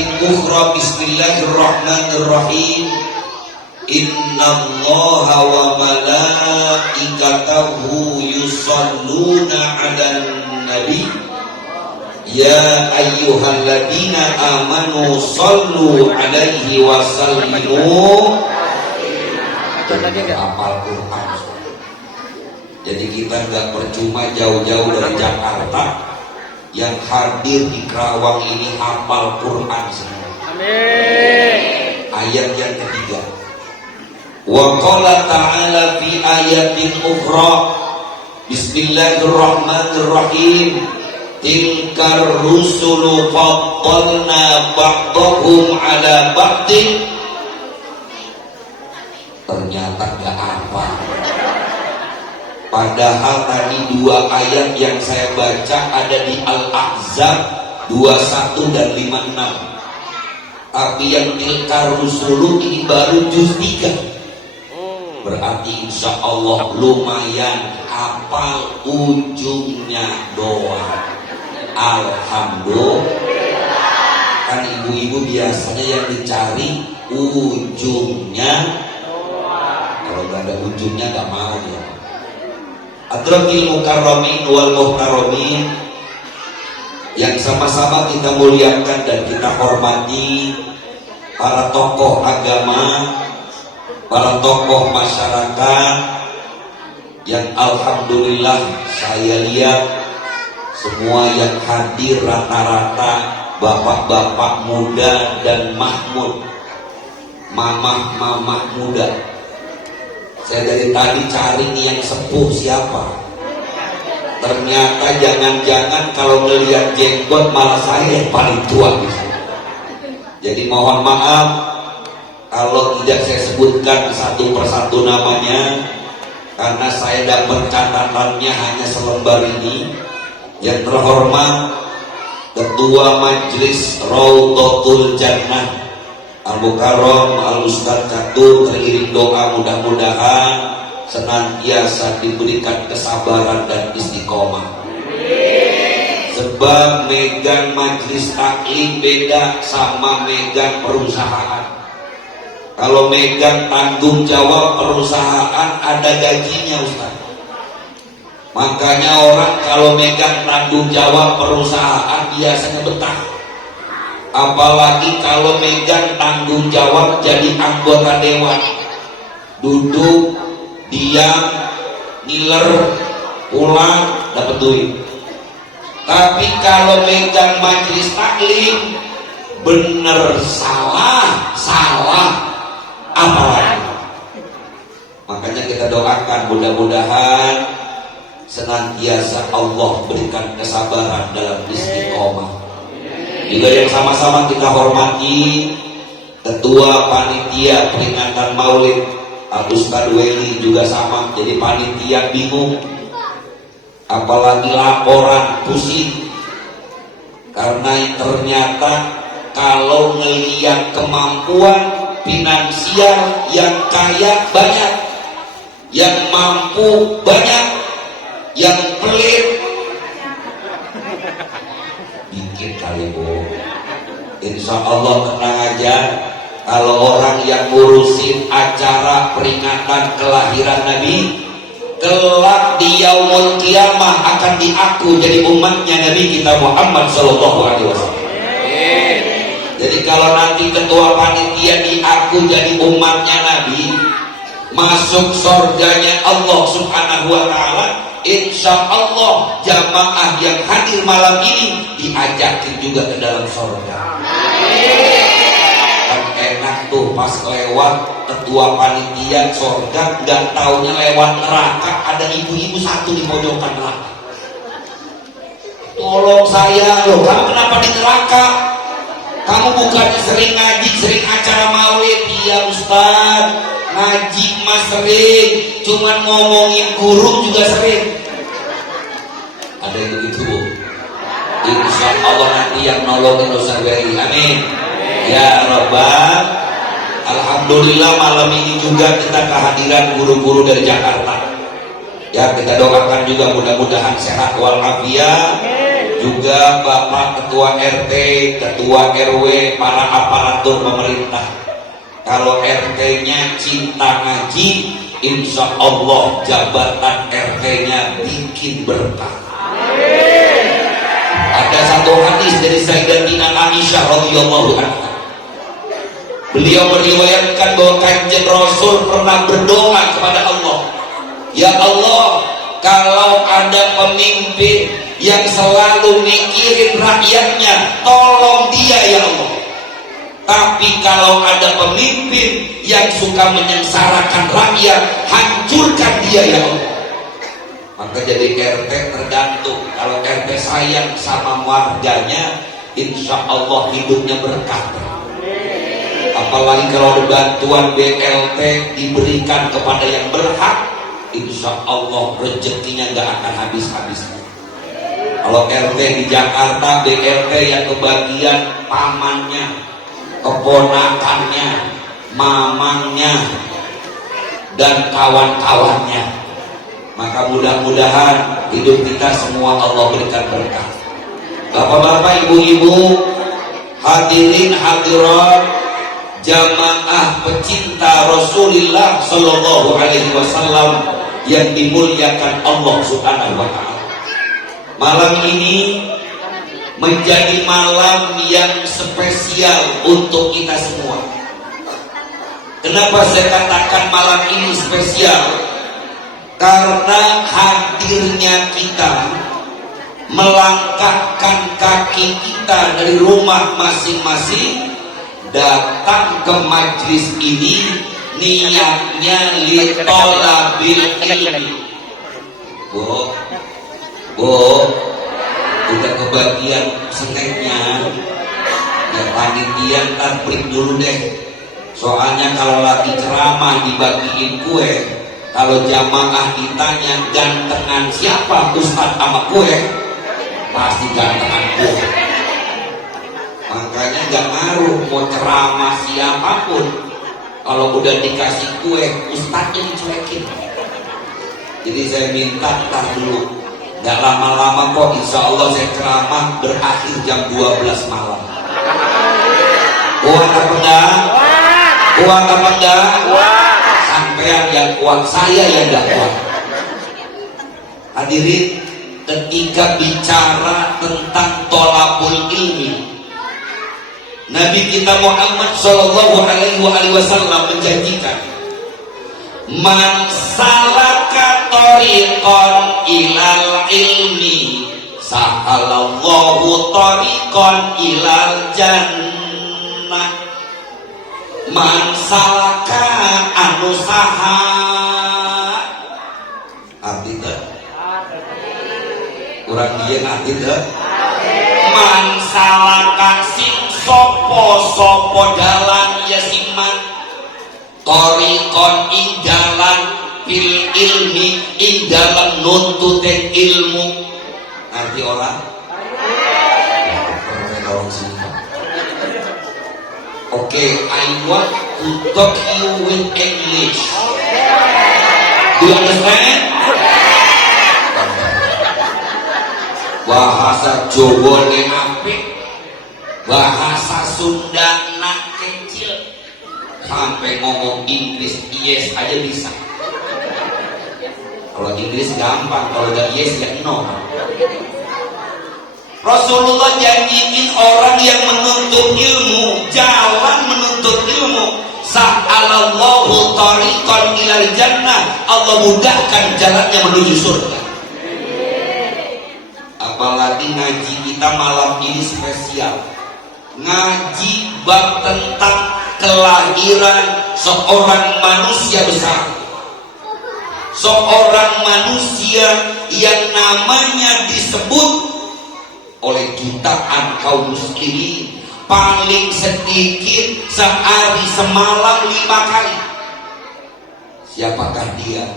ayatin ukhra. Bismillahirrahmanirrahim. Innallaha wa malaikatahu yusalluna 'alan nabi. Ya ayyuhalladzina amanu sallu 'alaihi wa sallimu. Hafal Quran. Jadi kita nggak percuma jauh-jauh dari Jakarta, yang hadir di Kerawang ini hafal Quran semua. Amin. Ayat yang ketiga. Wa qala ta'ala fi ayatin ukhra. Bismillahirrahmanirrahim. Tilkar rusulu faddalna ba'dahum ala ba'din. Ternyata gak apa. Padahal tadi dua ayat yang saya baca ada di Al-Ahzab 21 dan 56. Tapi yang tilkar rusulu ini baru juz 3. Berarti insya Allah lumayan hafal ujungnya doa. Alhamdulillah. Kan ibu-ibu biasanya yang dicari ujungnya. Kalau gak ada ujungnya gak mau ya. Adrakil mukarramin wal muhtaramin, yang sama-sama kita muliakan dan kita hormati para tokoh agama, para tokoh masyarakat yang alhamdulillah saya lihat semua yang hadir rata-rata bapak-bapak muda dan mahmud, mamah-mamah muda. Saya dari tadi cari nih yang sepuh siapa. Ternyata jangan-jangan kalau melihat jenggot malah saya yang paling tua di sini. Jadi mohon maaf kalau tidak saya sebutkan satu persatu namanya, karena saya dapat catatannya hanya selembar ini. Yang terhormat Ketua Majelis Raudhatul Jannah Al-Mukarram Al-Ustaz Catur, teriring doa mudah-mudahan senantiasa diberikan kesabaran dan istiqomah. Sebab megang majelis taklim beda sama megang perusahaan. Kalau megang tanggung jawab perusahaan ada gajinya Ustaz. Makanya orang kalau megang tanggung jawab perusahaan biasanya betah. Apalagi kalau megang tanggung jawab jadi anggota dewan, duduk, diam, ngiler, pulang, dapat duit. Tapi kalau megang majelis taklim, bener salah, apalagi. Makanya kita doakan mudah-mudahan senantiasa Allah berikan kesabaran dalam istiqomah. Juga yang sama-sama kita hormati Ketua Panitia Peringatan Maulid Al-Ustaz Weli juga sama, jadi panitia bingung, apalagi laporan pusing, karena ternyata kalau ngelihat kemampuan finansial yang kaya banyak, yang mampu banyak, yang pelit dikit kali Bu. Insya Allah tenang aja, kalau orang yang ngurusin acara peringatan kelahiran Nabi, kelak di yaumul kiamah akan diaku jadi umatnya Nabi kita Muhammad SAW. Jadi kalau nanti ketua panitia diaku jadi umatnya Nabi, masuk surganya Allah Subhanahu wa Ta'ala, insya Allah jamaah yang hadir malam ini diajakin juga ke dalam surga. Kan enak tuh pas lewat ketua panitia surga, nggak taunya lewat neraka ada ibu-ibu satu di pojokan neraka. Tolong saya loh, kamu kenapa di neraka? Kamu bukannya sering ngaji, sering acara maulid? Iya Ustaz, ngaji mas sering, cuman ngomongin guru juga sering. Ada yang begitu Bu? Insya Allah nanti yang nolongin Ustaz Weli, amin. Ya Rabbal. Alhamdulillah malam ini juga kita kehadiran guru-guru dari Jakarta. Ya kita doakan juga mudah-mudahan sehat walafiat, juga Bapak Ketua RT, Ketua RW, para aparatur pemerintah. Kalau RT-nya cinta ngaji, insya Allah jabatan RT-nya bikin berkah. Ada satu hadis dari Sayyidatina Aisyah radhiyallahu anha. Beliau meriwayatkan bahwa Kanjeng Rasul pernah berdoa kepada Allah, ya Allah, kalau ada pemimpin yang selalu mikirin rakyatnya, tolong dia ya Allah. Tapi kalau ada pemimpin yang suka menyengsarakan rakyat, hancurkan dia ya Allah. Maka jadi RT tergantung. Kalau RT sayang sama warganya, insya Allah hidupnya berkah. Apalagi kalau bantuan BLT diberikan kepada yang berhak, insya Allah rezekinya gak akan habis-habisnya. Kalau RT di Jakarta, BLT yang kebagian pamannya, keponakannya, mamangnya, dan kawan-kawannya, maka mudah-mudahan hidup kita semua Allah berikan berkah. Bapak-bapak, ibu-ibu, hadirin hadirat, jamaah pecinta Rasulullah Sallallahu Alaihi Wasallam yang dimuliakan Allah Subhanahu Wa Taala. Malam ini menjadi malam yang spesial untuk kita semua. Kenapa saya katakan malam ini spesial? Karena hadirnya kita, melangkahkan kaki kita dari rumah masing-masing datang ke majlis ini, niatnya li thalabil ilmi. Bu, udah kebagian snacknya, ya panitia ntar break dulu deh. Soalnya kalau lagi ceramah dibagiin kue, kalau jamaah ditanya gantengan siapa Ustadz sama kue, pasti gantengan kue. Makanya gak ngaruh mau ceramah siapapun, kalau udah dikasih kue Ustadznya dicuekin. Jadi saya minta tar dulu, gak lama-lama kok insya Allah saya ceramah berakhir jam 12 malam. Kuat apa enggak? Kuat apa enggak? Sampean yang kuat, saya yang gak kuat. Hadirin, ketika bicara tentang thalabul ilmi, Nabi kita Muhammad Sallallahu Alaihi Wasallam menjanjikan, man salaka tariqan ilal ilmi sahalallahu tariqan ilal jannah. Man salaka anusaha, artinya kurang dia artinya man salaka sing sopo dalan ya siman tariqan ing dalan fil ilmi ing dalam nuntuten ilmu. Arti orang okay, I want to talk you with English. Do you understand? Bahasa Jawa ne apik, bahasa Sunda nak kecil, sampai ngomong Inggris yes aja bisa. Kalau Inggris gampang, kalau udah yes ya no. Rasulullah janjiin orang yang menuntut ilmu, jalan menuntut ilmu, sa'alallahu tariqan ilal jannah, Allah mudahkan jalannya menuju surga. Apalagi ngaji kita malam ini spesial, ngaji bab tentang kelahiran seorang manusia besar, seorang manusia yang namanya disebut oleh jutaan kaum muslimin paling sedikit sehari semalam 5 kali. Siapakah dia?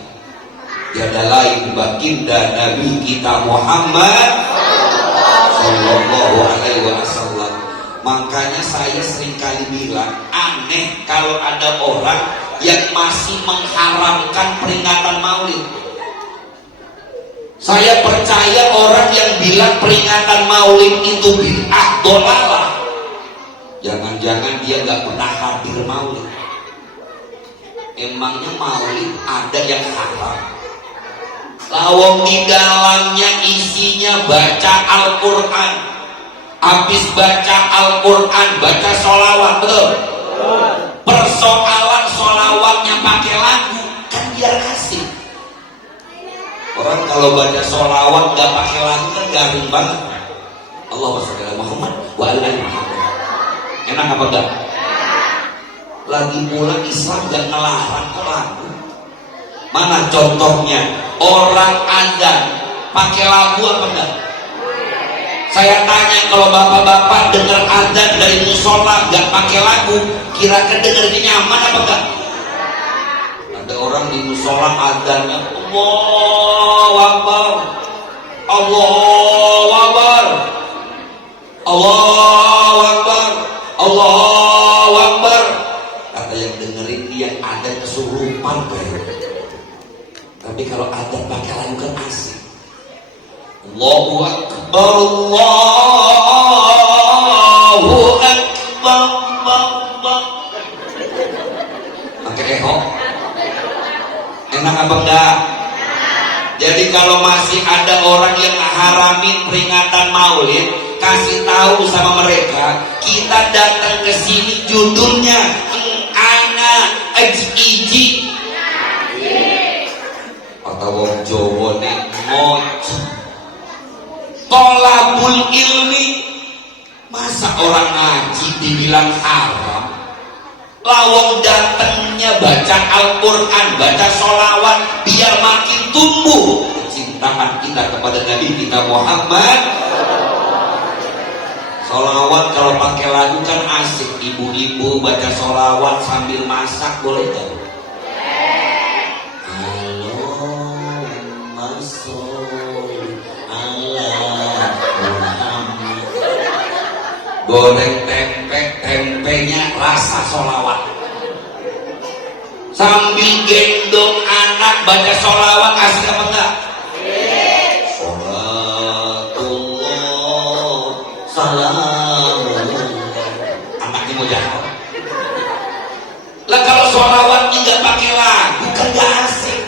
Tiada lain baginda Nabi kita Muhammad Sallallahu Alaihi Wasallam. Makanya saya seringkali bilang aneh kalau ada orang yang masih mengharamkan peringatan Maulid. Saya percaya orang yang bilang peringatan maulid itu bid'ah dolalah, jangan-jangan dia nggak pernah hadir maulid. Emangnya maulid ada yang haram? Lawang di dalamnya isinya baca Al-Quran, habis baca Al-Quran baca sholawat, betul? Persoalan sholawatnya pakai lagu kan biar asik. Orang kalau baca sholawat gak pakai lagu kan garing banget. Allahumma sholli ala Muhammad wa ala ali Muhammad. Enak apa enggak? Lagi pula Islam gak ngelarang ke lagu. Mana contohnya? Orang adzan pakai lagu apa enggak? Saya tanya, kalau bapak-bapak dengar adzan dari musola gak pakai lagu, kira-kira dengarnya nyaman apa enggak? Ada orang di musola adzannya Allahu Akbar, Allahu Akbar, Allahu Akbar, Allahu Akbar. Kata yang dengerin dia ada kesurupan kayak. Tapi kalau adzan pakai lagu kan asik. Allahu Akbar, Allahu Akbar, pakai eho. Enak apa enggak? Jadi kalau masih ada orang yang haramin peringatan maulid, kasih tahu sama mereka, kita datang ke sini judulnya ana iji atau wong Jawa nek ngojo tolabul ilmi. Masa orang ngaji dibilang haram? Lawang datangnya baca Al-Quran, baca sholawat, biar makin tumbuh kecintaan kita kepada Nabi kita Muhammad. Sholawat kalau pakai lagu kan asik. Ibu-ibu baca sholawat sambil masak boleh gak? Allahumma sholli ala Muhammad. Goreng tempe, tempenya rasa sholawat. Sambil gendong anak baca sholawat, asik apa enggak? Sholatullah salamullah. Anaknya mau jawab. Lah kalau sholawatnya nggak pakai lagu kan nggak asik.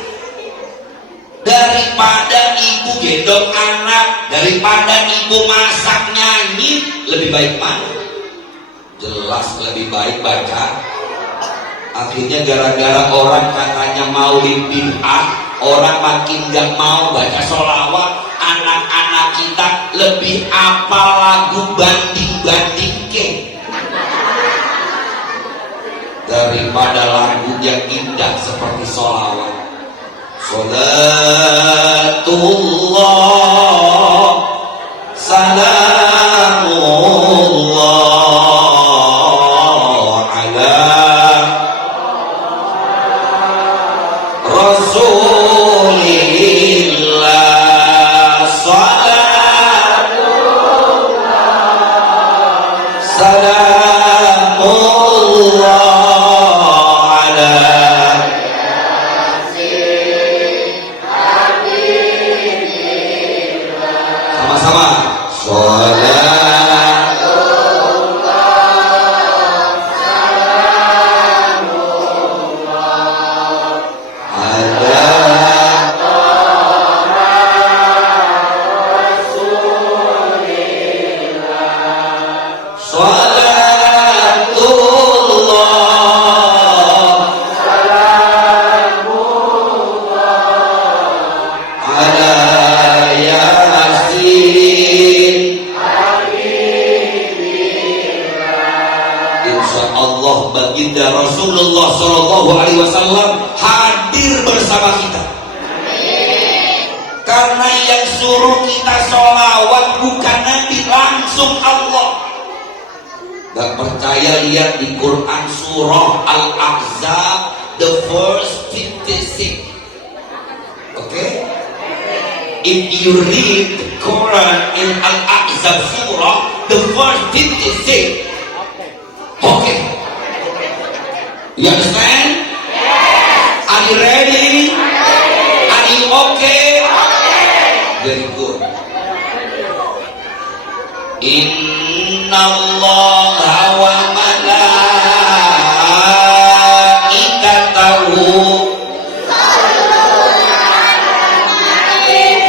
Daripada ibu gendong anak, daripada ibu masak nyanyi, lebih baik mana? Jelas lebih baik baca. Akhirnya gara-gara orang katanya maulid bid'ah, orang makin gak mau baca sholawat. Anak-anak kita lebih apal lagu banding-banding ke daripada lagu yang indah seperti sholawat. Sholatullah salamullah ala Rasulillah. Salatullah salamullah ala sama-sama. Baginda Rasulullah Shallallahu Alaihi Wasallam hadir bersama kita. Karena yang suruh kita sholawat bukan Nabi, langsung Allah. Gak percaya, lihat di Quran surah Al-Ahzab the verse 56. Okay? If you read the Quran in Al-Ahzab surah the verse 56. Okay. You understand? Yes. Are you ready? Are you okay? Okay. Innallaha wa malaikatahu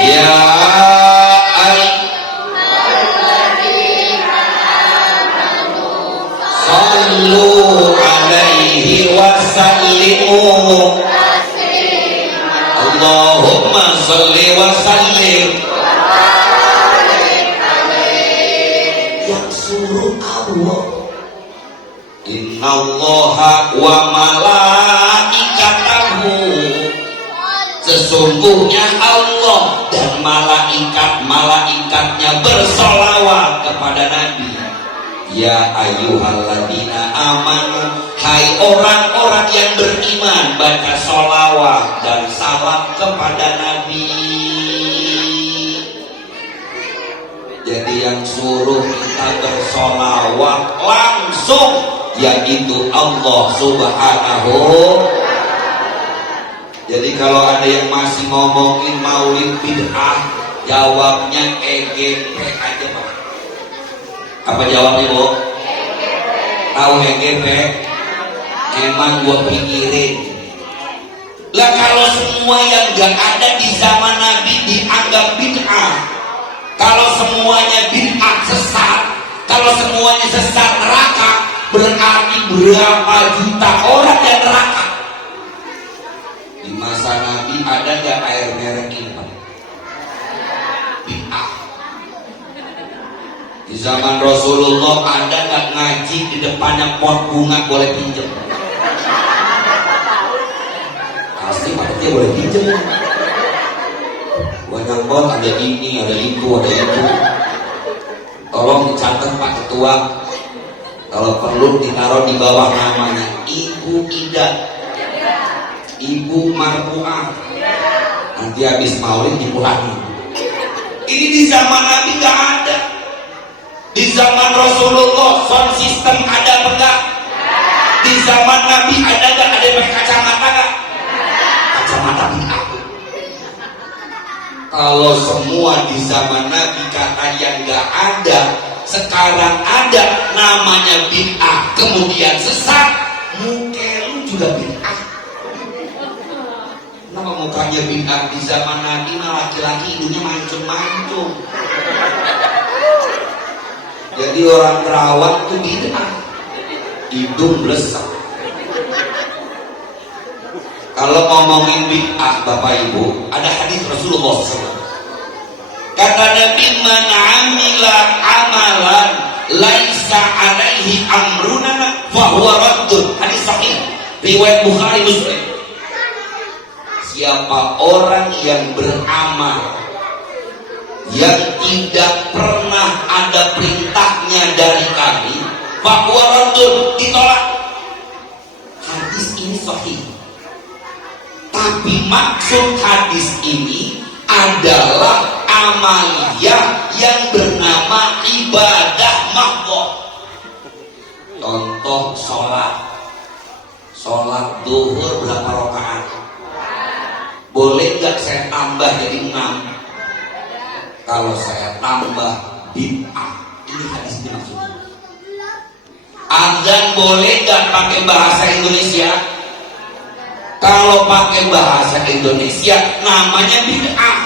ya sallu alaihi wa sallimu Allahumma salli wa sallim. Yang suruh Allah. Innallaha wa malaikatahu, sesungguhnya Allah dan malaikat-malaikatnya bersolawat kepada Nabi. Ya ayyuhalladzina amanu, hai orang-orang yang beriman, baca sholawat dan salam kepada Nabi. Jadi yang suruh kita bersolawat langsung yaitu Allah Subhanahu. Jadi kalau ada yang masih ngomongin maulid bid'ah, jawabnya EGP aja Pak. Apa jawabnya Bu? Tahu EGP? Emang gua pikirin. Lah kalau semua yang gak ada di zaman Nabi dianggap bid'ah, kalau semuanya bid'ah sesat, kalau semuanya sesat neraka, berarti berapa juta orang yang neraka? Di masa Nabi ada gak air merek ini Pak? Bid'ah. Di zaman Rasulullah ada gak ngaji di depannya pot bunga boleh pinjam? Pasti paketnya boleh pinjam. Banyak pot, ada ini, ada itu, ada itu. Tolong dicatat Pak Ketua. Kalau perlu ditaruh di bawah namanya Ibu Ida, Ibu Marpuah. Nanti habis maulid dipulangi. Ini di zaman Nabi gak ada. Di zaman Rasulullah sound system ada apa enggak? Di zaman Nabi ada enggak? Ada yang pakai kacamata enggak? Kacamata bid'ah. Kalau semua di zaman Nabi kata yang enggak ada, sekarang ada, namanya bid'ah, kemudian sesat, muka lu juga bid'ah. Kenapa mukanya bid'ah? Di zaman Nabi mah laki-laki hidungnya mancung-mancung. Jadi orang terawat itu bid'ah, hidung blesak. Kalau ngomongin bid'ah Bapak Ibu, ada hadis Rasulullah SAW. Kata Nabi, man amila amalan laisa alaihi amruna fahuwa raddun. Hadis sahih riwayat Bukhari Muslim. Siapa orang yang beramal yang tidak pernah ada perintahnya dari kami, fahuwa raddun, ditolak. Hadis ini sahih. Tapi maksud hadis ini adalah amaliyah yang bernama ibadah mahdhah. Contoh sholat duhur berapa rakaat? Boleh nggak saya tambah jadi 6? Kalau saya tambah bid'ah. Ini hadis ini maksudnya. Azan boleh nggak pakai bahasa Indonesia? Kalau pakai bahasa Indonesia namanya bid'ah.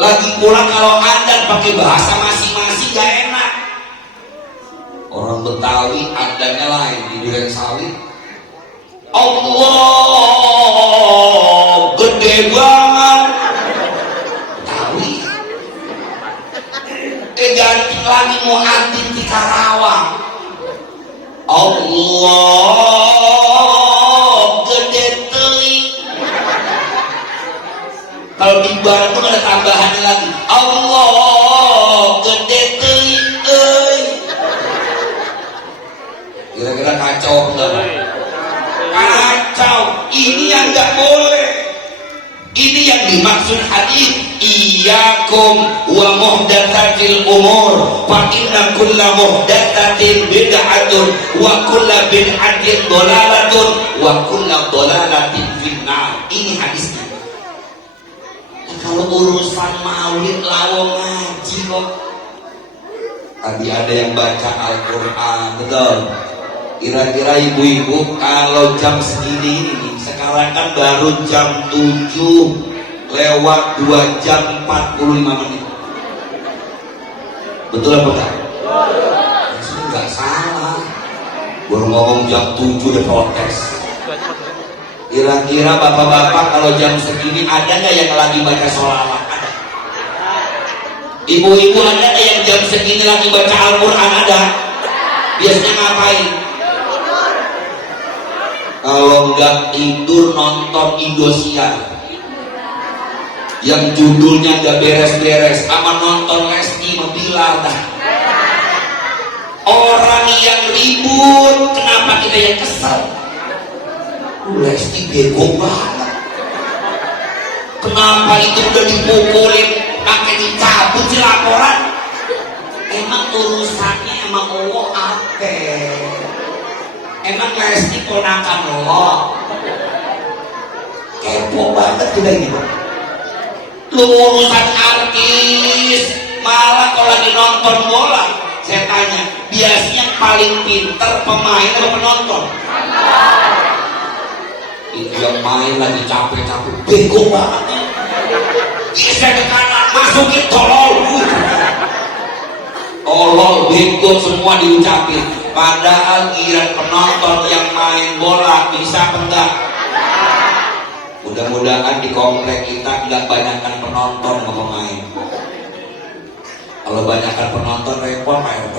Lagi pula kalau Anda pakai bahasa masing-masing gak enak. Orang Betawi adanya lain di Duren Sawit. Allah gede banget. Betawi. Ganti lagi mau antin di Karawang. Allah gede teuing. Kalau di Bandung ada tambahannya lagi. Allah gede teuing euy. Kira-kira kacau enggak? Kacau. Ini yang enggak boleh. Ini yang dimaksud hadis iyyakum wa muhdatsatil umur fa inna kulla muhdatsatin bid'atun wa kulla bid'atin dhalalatun wa kulla dhalalatin finnar. Ini hadisnya. Kalau urusan maulid lawang ngaji kok. Tadi ada yang baca Al-Quran, betul. Kira-kira ibu-ibu kalau jam segini ini, sekarang kan baru jam 7 lewat 2 jam 45 menit. Betul apa enggak? Itu enggak salah. Baru ngomong jam 7 udah protes. Kira-kira bapak-bapak kalau jam segini ada nggak yang lagi baca sholawat? Ada. Ibu-ibu ada nggak yang jam segini lagi baca Al-Quran? Ada. Biasanya ngapain? Kalau nggak tidur nonton Indosiar yang judulnya nggak beres-beres, sama nonton Lesti Mobilar. Orang yang ribut, kenapa kita yang kesel? Lesti bego banget. Kenapa itu udah dipukulin, pakai dicabut sih laporan? Emang urusannya emang Allah apa? Emang Lesti ponakan lo? Kepo banget kita ini. Lu urusan artis, malah kalau lagi nonton bola, saya tanya, biasanya yang paling pinter pemain atau penonton? Itu yang main lagi capek-capek, bego banget. Geser ke kanan, masukin tolol. Tolol, bego semua diucapin. Padahal kira penonton yang main bola bisa apa enggak? Mudah-mudahan di komplek kita nggak banyakkan penonton sama pemain. Kalau banyakkan penonton repot Pak RT.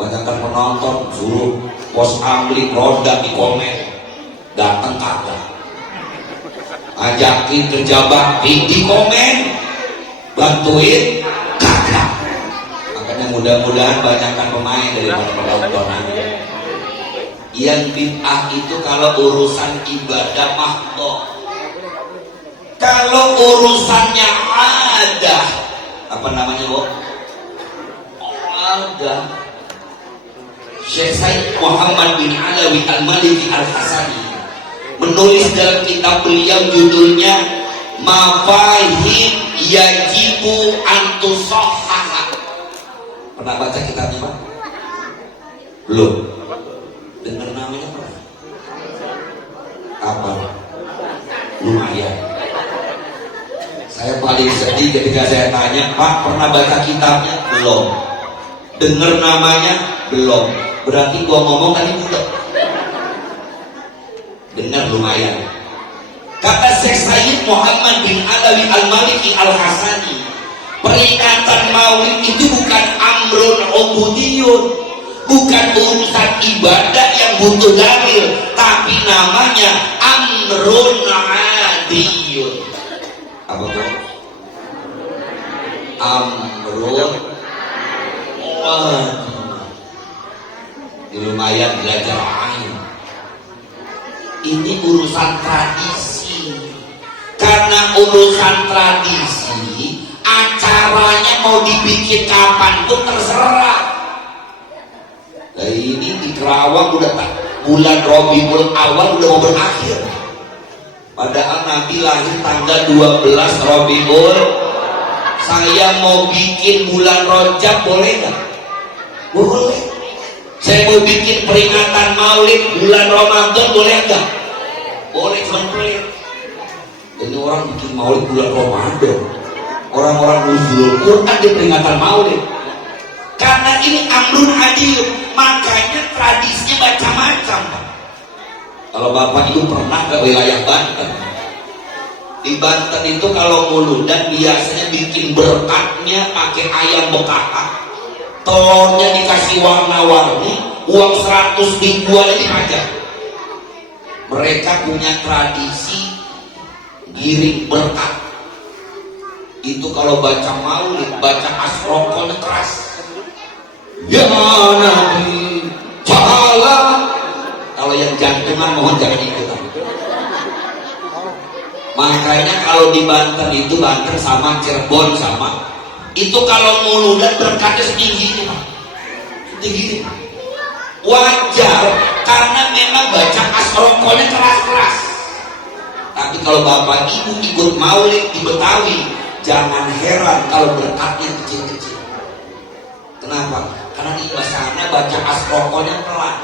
Banyakkan penonton suruh pos amlik roda di komen, datang kagak. Ajakin kerja bakti di komen, bantuin kagak. Makanya mudah-mudahan banyakkan pemain daripada penonton. Yang bid'ah itu kalau urusan ibadah mahdoh. Kalau urusannya ada, apa namanya Bu? Ada. Syekh Said Muhammad bin Alawi Al-Maliki Al-Hasani menulis dalam kitab beliau judulnya Mafahim Yajibu Antusahhaha. Pernah baca kitabnya Pak? Belum. Dengar namanya pernah? Apa? Lumayan. Saya paling sedih ketika saya tanya, Pak pernah baca kitabnya? Belum. Dengar namanya? Belum. Berarti gua ngomong tadi budak. Dengar lumayan. Kata Syekh Sayyid Muhammad bin Alawi Al-Maliki Al-Hasani, peringatan Maulid itu bukan amrun ubudiyun, bukan urusan ibadah yang butuh dalil, tapi namanya amrun adiyun. Apa itu? Amrun adiyun. Lumayan belajar ain. Ini urusan tradisi. Karena urusan tradisi, acaranya mau dibikin kapan pun terserah. Nah ini di Kerawang udah tak, bulan Rabiul Awal udah mau berakhir. Padahal Nabi lahir tanggal 12 Rabiul. Saya mau bikin bulan Rajab boleh nggak? Boleh. Saya mau bikin peringatan Maulid bulan Ramadan boleh nggak? Boleh, cuma pelit. Jadi orang bikin Maulid bulan Ramadan, orang-orang nuzul Quran di peringatan Maulid. Karena ini amrun adil, makanya tradisinya macam-macam. Kalau Bapak itu pernah ke wilayah Banten, di Banten itu kalau muludan biasanya bikin berkatnya pakai ayam bekaka, telurnya dikasih warna-warni, uang 100 ribuan dipajang. Mereka punya tradisi giring berkat. Itu kalau baca Maulid, baca asrokon keras. Ya Nabi Ta'ala. Kalau yang jantungan mohon jangan ikutan. Makanya kalau di Banten itu, Banten sama Cirebon sama, itu kalau muludan berkatnya setinggi ini Pak. Setinggi ini. Wajar karena memang baca asrokonya keras-keras. Tapi kalau Bapak Ibu ikut Maulid di Betawi, jangan heran kalau berkatnya kecil-kecil. Kenapa? Kenapa? Karena di sana baca asrokonya pelan.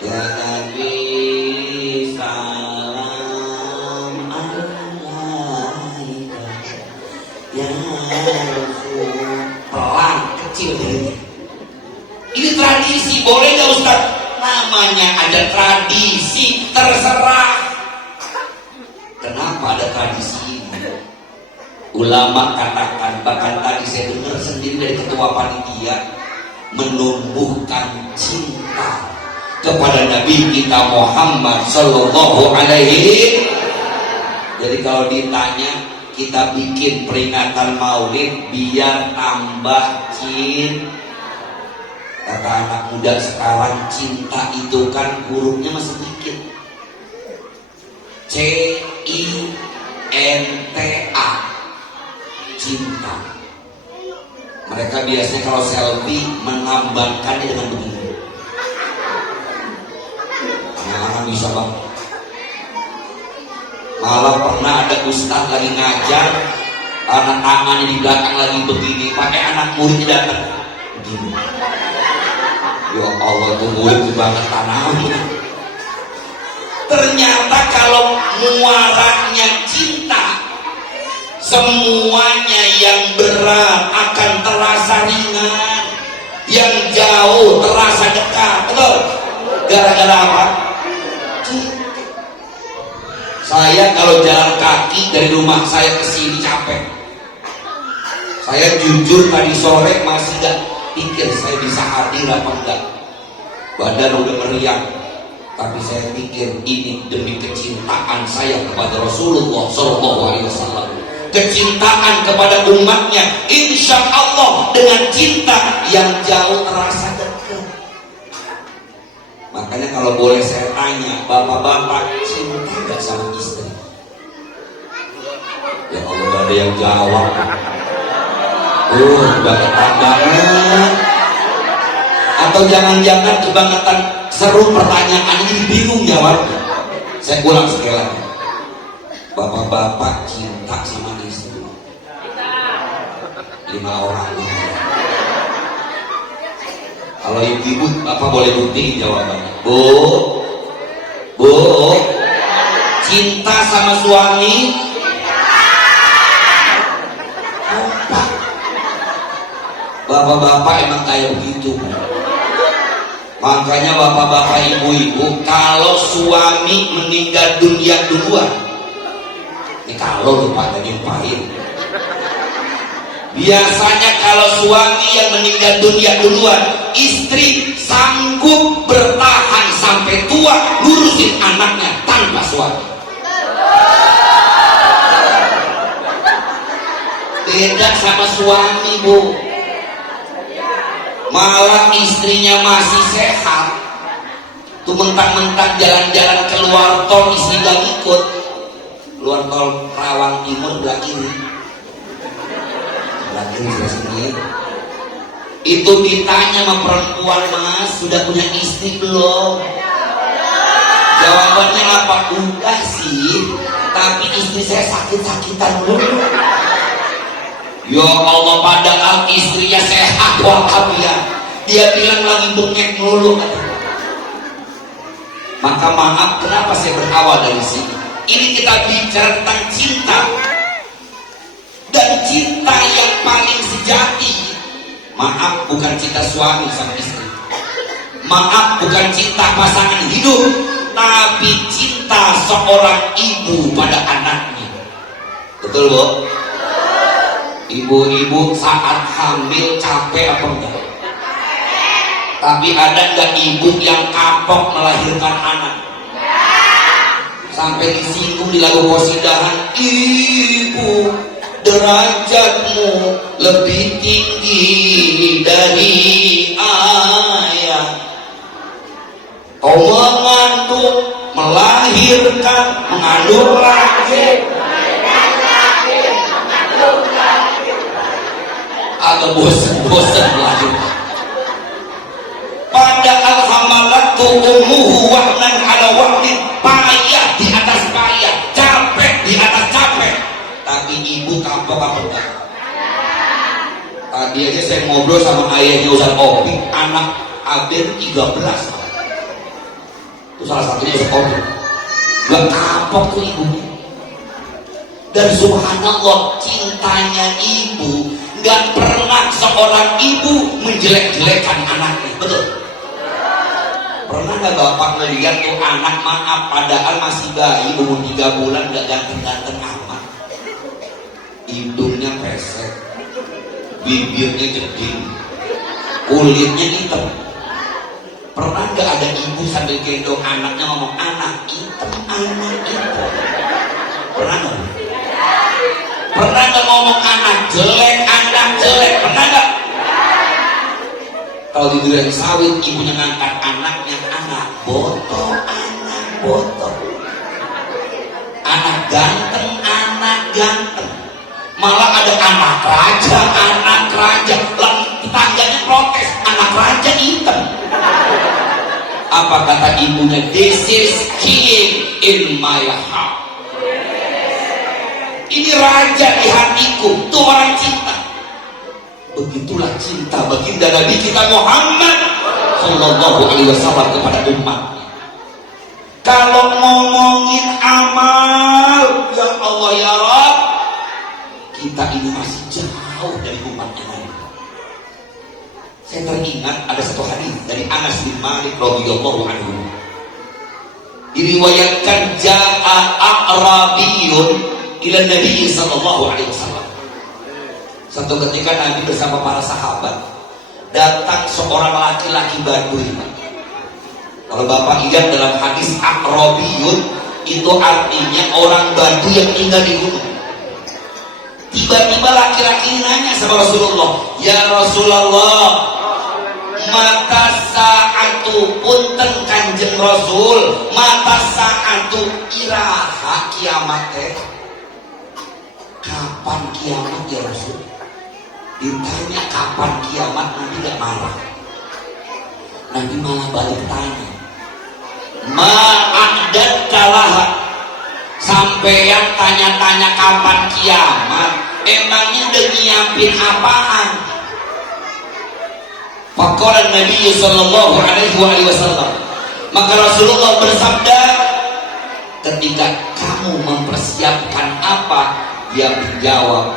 Ya Nabi salam alaika ya Rasul, pelan kecil ini. Ini tradisi, boleh nggak Ustaz? Namanya ada tradisi, terserah. Kenapa ada tradisi ini? Ulama katakan, bahkan tadi saya dengar sendiri dari ketua panitia, menumbuhkan cinta kepada Nabi kita Muhammad Sallallahu Alaihi. Jadi kalau ditanya, kita bikin peringatan Maulid biar tambah cinta. Kata anak muda sekarang, cinta itu kan hurufnya masih sedikit. C-I-N-T-A, cinta. Mereka biasanya kalau selfie menambahkannya dengan begini. Anak-anak bisa bang. Malah pernah ada ustaz lagi ngajar, anak tangannya di belakang lagi begini, pakai anak muridnya datang begini. Ya Allah, itu murid banget tanahnya. Ternyata kalau muaranya cinta, semuanya yang berat akan terasa ringan, yang jauh terasa dekat. Betul? Gara-gara apa? Saya kalau jalan kaki dari rumah saya ke sini capek. Saya jujur tadi sore masih gak pikir saya bisa hadir apa enggak. Badan udah meriang. Tapi saya pikir ini demi kecintaan saya kepada Rasulullah SAW, kecintaan kepada umatnya. Insya Allah dengan cinta yang jauh terasa dekat. Makanya kalau boleh saya tanya, bapak-bapak cinta gak sama istri? Ya Allah, gak ada yang jawab. Gak ketandangan. Atau jangan-jangan kebangetan seru pertanyaan ini bingung jawabnya. Saya ulang sekali lagi. Bapak-bapak cinta sama istri? 5 orang. Kalau ibu-ibu, bapak boleh buktiin jawabannya. Bu, cinta sama suami? Bapak-bapak emang kayak begitu. Makanya bapak-bapak ibu-ibu, kalau suami meninggal dunia duluan, ini kalau lupa tadi nyumpahin. Biasanya kalau suami yang meninggal dunia duluan, istri sanggup bertahan sampai tua ngurusin anaknya tanpa suami. Beda sama suami, Bu. Malah istrinya masih sehat, tuh mentang-mentang jalan-jalan keluar tol istri gak ikut. Keluar tol Rawang Timur belah kiri saya sendiri. Itu ditanya sama perempuan, Mas sudah punya istri belum? Jawabannya apa? Udah sih, tapi istri saya sakit-sakitan dulu. Ya Allah, padahal istrinya sehat walafiat, dia bilang lagi bengek mulu. Maka maaf, kenapa saya berawal dari sini? Ini kita bicara tentang cinta, dan cinta yang paling sejati. Maaf, bukan cinta suami sama istri. Maaf, bukan cinta pasangan hidup, tapi cinta seorang ibu pada anaknya. Betul, Bu? Ibu-ibu saat hamil capek apa enggak? Tapi ada enggak ibu yang kapok melahirkan anak? Sampai disinggung di lagu qasidahan, ibu derajatmu lebih tinggi dari ayah. Kau mengandung, melahirkan, mengandung lagi. Agak bosan lagi. Padahal hamalatu ummuhu wahnan ala wahnin, payah di atas payah, capek di atas capek. Tapi ibu kapok apa enggak? Tadi aja saya ngobrol sama ayahnya Ustaz Opik, anak Aden 13. Itu salah satunya Ustaz Opik. Gak kapok tuh ibunya. Dan subhanallah, cintanya ibu gak pernah seorang ibu menjelek-jelekan anaknya. Betul? Pernah gak bapak melihat tuh anak, maaf, padahal masih bayi umur 3 bulan gak ganteng-ganteng amat, hidungnya pesek, bibirnya jeding, kulitnya hitam. Pernah gak ada ibu sambil gendong anaknya ngomong, anak hitam, anak hitam? Pernah gak? Pernah gak ngomong anak jelek, anak jelek? Pernah gak? Kalau di Duren Sawit ibunya ngangkat anaknya, anak botol, anak botol, anak ganteng, anak ganteng. Malah ada anak raja, anak raja. Tetangganya protes, anak raja hitam. Apa kata ibunya? This is king in my heart. Ini raja di hatiku. Itu orang cinta. Begitulah cinta baginda Nabi kita Muhammad Sallallahu Alaihi Wasallam kepada umatnya. Kalau ngomongin amal, ya Allah ya Rabb, kita ini masih jauh dari umatnya Nabi. Saya teringat ada satu hadis dari Anas bin Malik radhiyallahu anhu. Diriwayatkan ja'a a'rabiyun ila Nabi sallallahu alaihi wasallam. Satu ketika Nabi bersama para sahabat, datang seorang laki-laki Badui. Kalau Bapak ingat dalam hadis a'rabiyun, itu artinya orang Badui yang tinggal di gunung. Tiba-tiba laki-laki nanya sama Rasulullah, ya Rasulullah, mata sa'atu punten Kanjeng Rasul, mata sa'atu iraha kiamat teh. Kapan kiamat ya Rasul? Ditanya kapan kiamat, Nabi gak marah. Nabi malah balik tanya, ma'adat kalaha, sampai yang tanya-tanya kapan kiamat, emangnya udah nyiapin apaan? Faqala Nabi sallallahu alaihi wasallam, maka Rasulullah bersabda, ketika kamu mempersiapkan apa? Dia menjawab,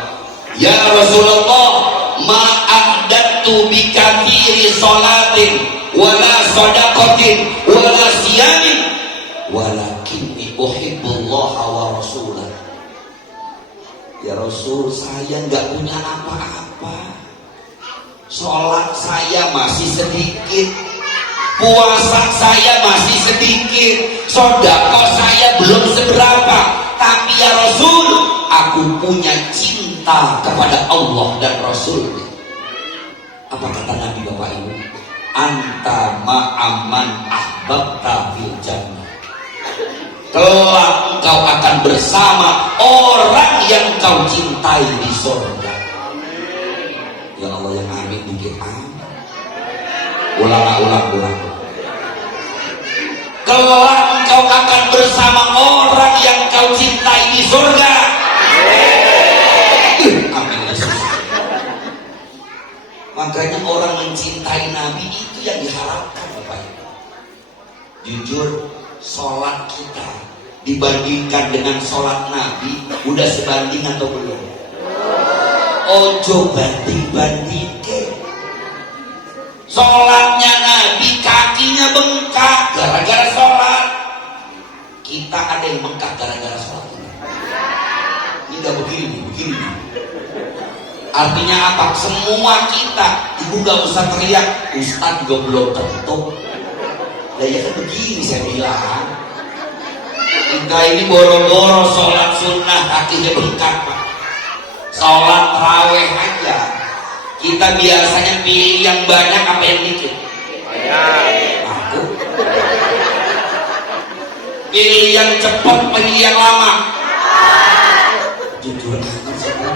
ya Rasulullah, ma'adatu bikathiri sholatin wala sadaqatin wala siyamin walakinni uhibbullaha wa rasulah. Ya Rasul, saya nggak punya apa-apa. Sholat saya masih sedikit, puasa saya masih sedikit, sedekah saya belum seberapa. Tapi ya Rasul, aku punya cinta kepada Allah dan Rasulnya. Apa kata Nabi Bapak Ibu? Anta ma'aman ahbabta fil jannah. Kelak engkau akan bersama orang yang kau cintai di surga. Ya Allah yang amin dikit amin. Ulang. Kelak engkau akan bersama orang yang kau cintai di surga. Amin. Makanya orang mencintai Nabi itu yang diharapkan Bapak Ibu. Jujur, sholat kita dibandingkan dengan sholat Nabi udah sebanding atau belum? Ojo banding-bandingke. Sholatnya Nabi kakinya bengkak gara-gara sholat. Kita ada yang bengkak gara-gara sholat. Ini gak begini. Artinya apa? Semua kita, ibu gak usah teriak, Ustadz juga belum tentu. Nah ya kan begini saya bilang, kita ini boro-boro sholat sunnah kakinya bengkak Pak. Sholat raweh aja, kita biasanya pilih yang banyak apa yang dikit? Aku pilih yang cepat, pilih yang lama. Jujur aja semua.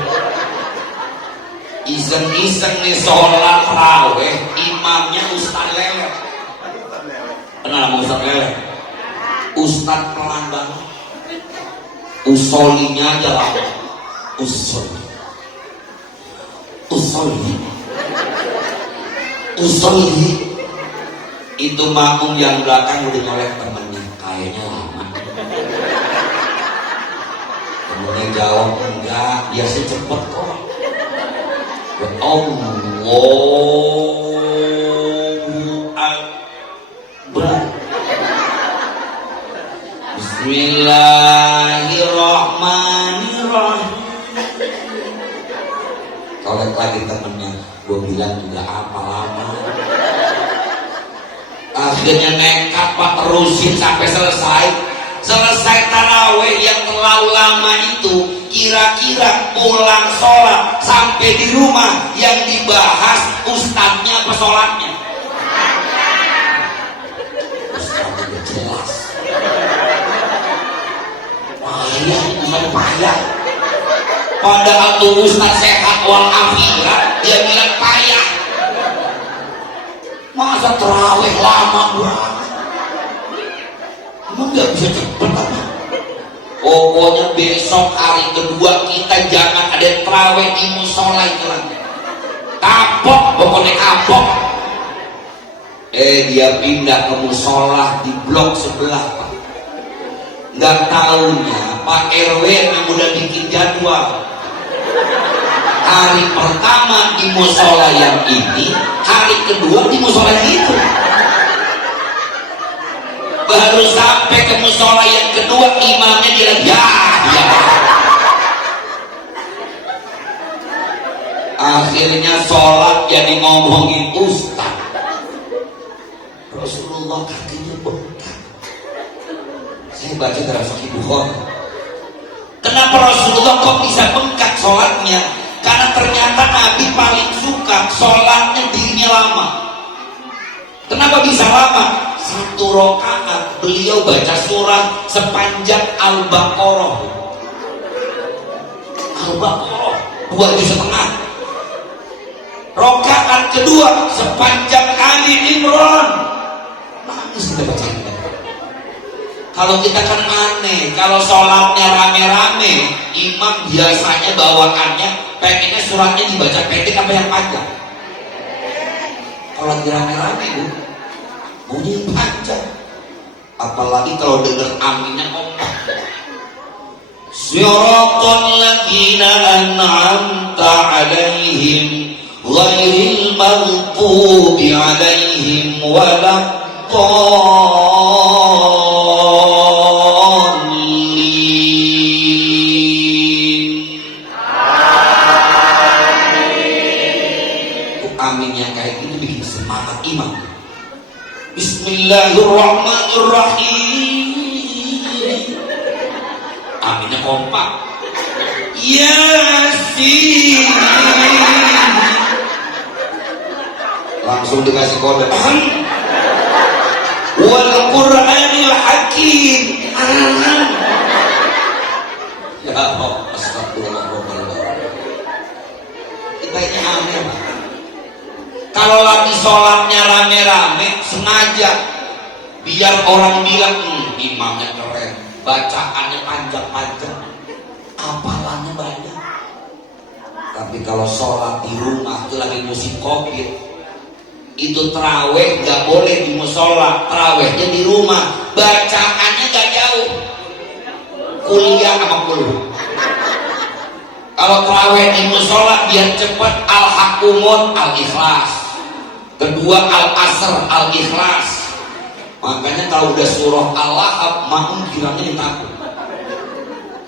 Iseng-iseng nih sholat raweh, imamnya Ustaz Lele. Kenal sama Ustaz Lele? Ustaz pelan banget, usolinya aja lama. Usoli usolli. Itu makmum yang belakang udah nyolek temennya, kayaknya lama. Temennya jawab enggak, dia sih cepet kok. Allahu Akbar. Bismillahirrahmanirrahim. Kolek lagi temennya, gue bilang juga apa lama. Akhirnya nekat Pak, terusin sampai selesai. Selesai taraweh yang terlalu lama itu, kira-kira pulang sholat sampai di rumah yang dibahas ustadznya apa sholatnya? Ustadznya udah jelas. Payah, bukan payah. Padahal tuh ustadz sehat walafiat, dia bilang payah. Masa taraweh lama banget? Emang gak bisa cepet apa? Pokoknya besok hari kedua kita jangan ada taraweh di musola itu lagi. Kapok, pokoknya kapok. Dia pindah ke musola di blok sebelah Pak. Nggak tahunya Pak RW yang udah bikin jadwal. Hari pertama di musola yang ini, hari kedua di musola yang itu. Baru sampai ke musola yang kedua, imamnya bilang ya. Akhirnya sholat jadi ngomongin ustaz. Rasulullah kakinya bengkak. Saya baca dalam Sahih Bukhari. Kenapa Rasulullah kok bisa bengkak sholatnya? Karena ternyata Nabi paling suka sholatnya dirinya lama. Kenapa bisa lama? Satu rakaat beliau baca surah sepanjang Al-Baqarah. Al-Baqarah 2,5 juz. Rakaat kedua sepanjang Ali Imran. Nangis kita bacanya. Kalau kita kan aneh, kalau sholatnya rame-rame, imam biasanya bawaannya pengennya suratnya dibaca pendek apa yang panjang. Kalau lagi rame-rame Bu, bunyi panjang. Apalagi kalau denger aminnya kompak. Siratal ladzina an'amta 'alaihim ghairil maghdubi 'alaihim waladdallin. Aminnya kayak gini bikin semangat imam. Bismillahirrahmanirrahim. Aminnya kompak. Yasin. Langsung dikasih kode. Wal Qur'anil Hakim. Ya Allah, astagfirullah. Kita ini aneh Pak. Kalau lagi sholatnya rame-rame, sengaja biar orang bilang imamnya keren, bacaannya panjang-panjang, hafalannya banyak. Tapi kalau sholat di rumah itu lagi musim COVID, itu taraweh nggak boleh di musola, tarawehnya di rumah, bacaannya nggak jauh, kuliah sama kuliah. Kalau taraweh di musola biar cepat, al-hakumut al-ikhlas. Kedua al-asr al-ikhlas. Makanya kalau udah surah al-lahab, makmum kiranya ditakut.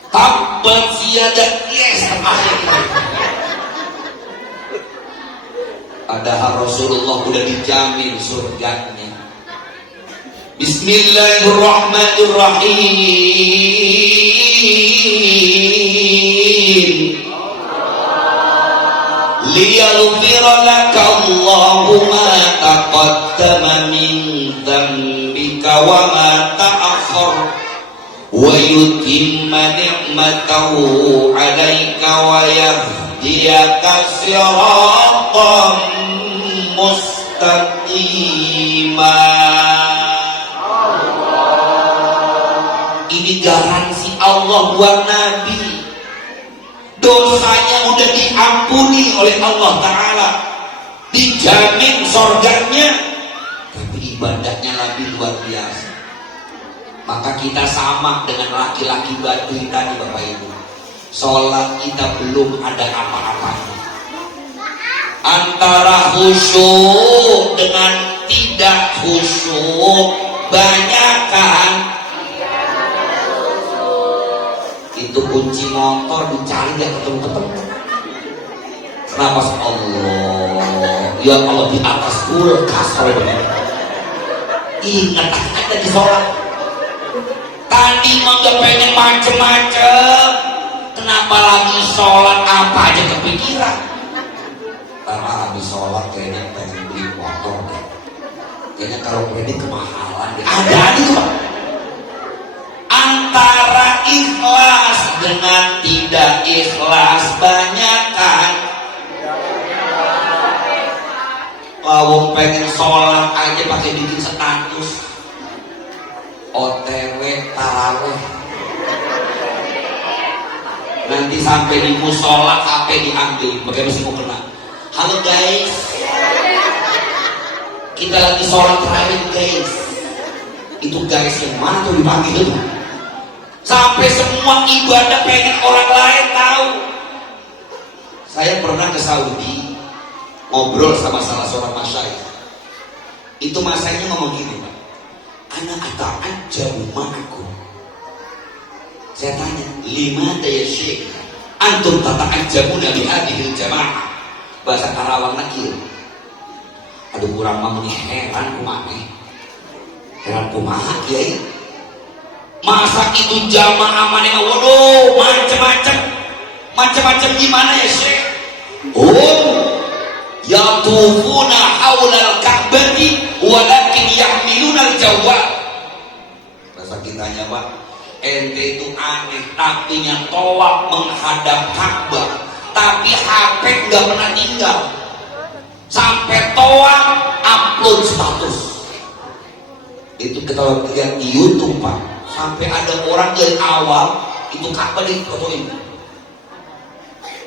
Tabbat siadat, yes, terakhir. Padahal Rasulullah udah dijamin surganya. Bismillahirrahmanirrahim. Liyaghfira laka Allahu ma taqaddama min dhanbika wa ma ta'akhkhar wa yutimma ni'matahu 'alaika wa yahdiyaka siratan mustaqima. Ini garansi Allah buat Nabi. Dosanya udah diampuni oleh Allah Ta'ala. dijamin sorganya, tapi ibadahnya lebih luar biasa. Maka kita sama dengan laki-laki Baduy tadi Bapak Ibu, sholat kita belum ada apa-apanya. Antara khusyuk dengan tidak khusyuk banyak kan? Itu kunci motor dicari gak ketemu-ketemu. Kenapa? Allah, ya Allah, di atas kulkas kalau begitu. Ingat aja di sholat. Tadi mah gak pengen macem-macem, kenapa lagi sholat apa aja kepikiran? Karena habis sholat kayaknya pengen beli motor kan. Kayaknya kalau kredit kemahalan deh. Ada itu Pak. Antara ikhlas dengan tidak ikhlas banyak kan. Lawang pengen sholat aja pakai bikin status OTW taraweh. Nanti sampai di musola HP diambil, pakai mesin mukena. Halo guys, kita lagi sholat tarawih guys. Itu guys yang mana tuh dipanggil tuh? Sampai semua ibadah pengen orang lain tahu. Saya pernah ke Saudi, ngobrol sama salah seorang masyayikh. Itu masanya ngomong gini Pak, anak ata'ajjabu ma'akum. Saya tanya, limada ya syekh antum tata'ajjabuna bihadihil jamaah. Bahasa Karawang nakir. Aduh kurang mamuni heran kumaha. Heran kumaha kiai. Masa itu jamaah maneh waduh macam-macam gimana ya syekh? Oh, yatufuna haulal ka'bati walakin yahmiluna al-jawab. Bahasa kitanya Pak, ente itu aneh tapi yang tawaf menghadap Ka'bah tapi HP nggak pernah tinggal. Sampai tawaf upload status. Itu kita lihat di YouTube Pak, sampai ada orang dari awal itu Ka'bah difotoin.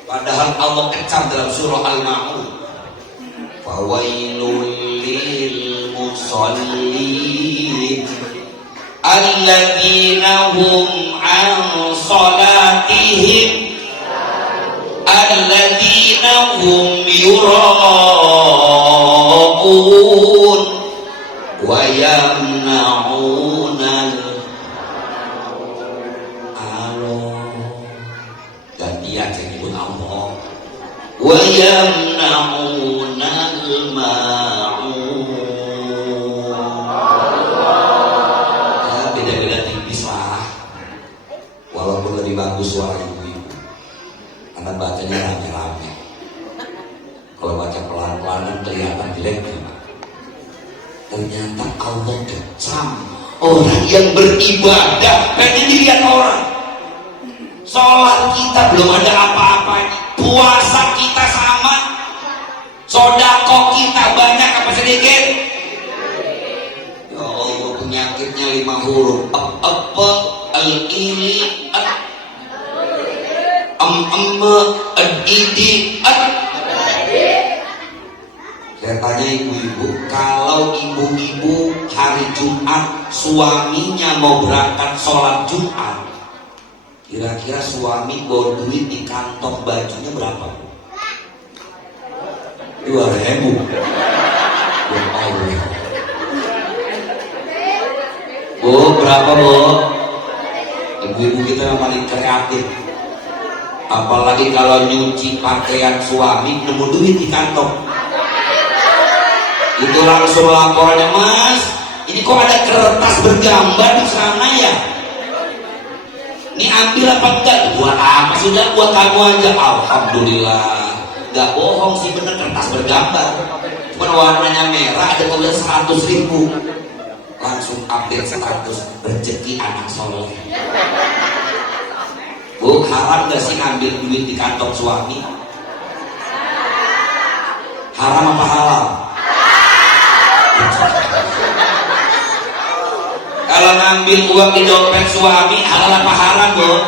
Padahal Allah kecam dalam surah Al-Ma'un, fawailul lil musallin alladzina hum an salatihim alladzina hum yura'un wa yamna'una gantian saya nyebut Allah wa yamna'una al-ma'un. Ya, beda-beda tipis lah, walaupun lebih bagus suara ibu-ibu karena bacanya rame-rame. Kalau baca pelan-pelan kelihatan jelek ya. Ternyata Allah kecam orang yang beribadah pengen dilihat orang. Sholat kita belum ada apa-apanya, puasa kita sama, sodako kita banyak apa sedikit? Ya Allah, penyakitnya 5 huruf, apa al-ili al-idi. Saya tanya ibu-ibu, kalau ibu-ibu hari Jumat suaminya mau berangkat sholat Jumat, kira-kira suami bawa duit di kantong bajunya berapa? 2.000. Ya Allah. Bu, berapa Bu? Ibu-ibu kita yang paling kreatif. Apalagi kalau nyuci pakaian suami nemu duit di kantong. Itu langsung laporannya, Mas, ini kok ada kertas bergambar di sana ya? Ini ambil apa enggak? Buat apa? Sudah buat kamu aja. Alhamdulillah. Gak bohong sih, bener kertas bergambar. Cuma warnanya merah, ada tulis 100.000. Langsung update status rezeki anak soleh. Bu, haram gak sih ngambil duit di kantong suami? Haram apa halal? Kalau ngambil uang di dompet suami halal apa haram Bu?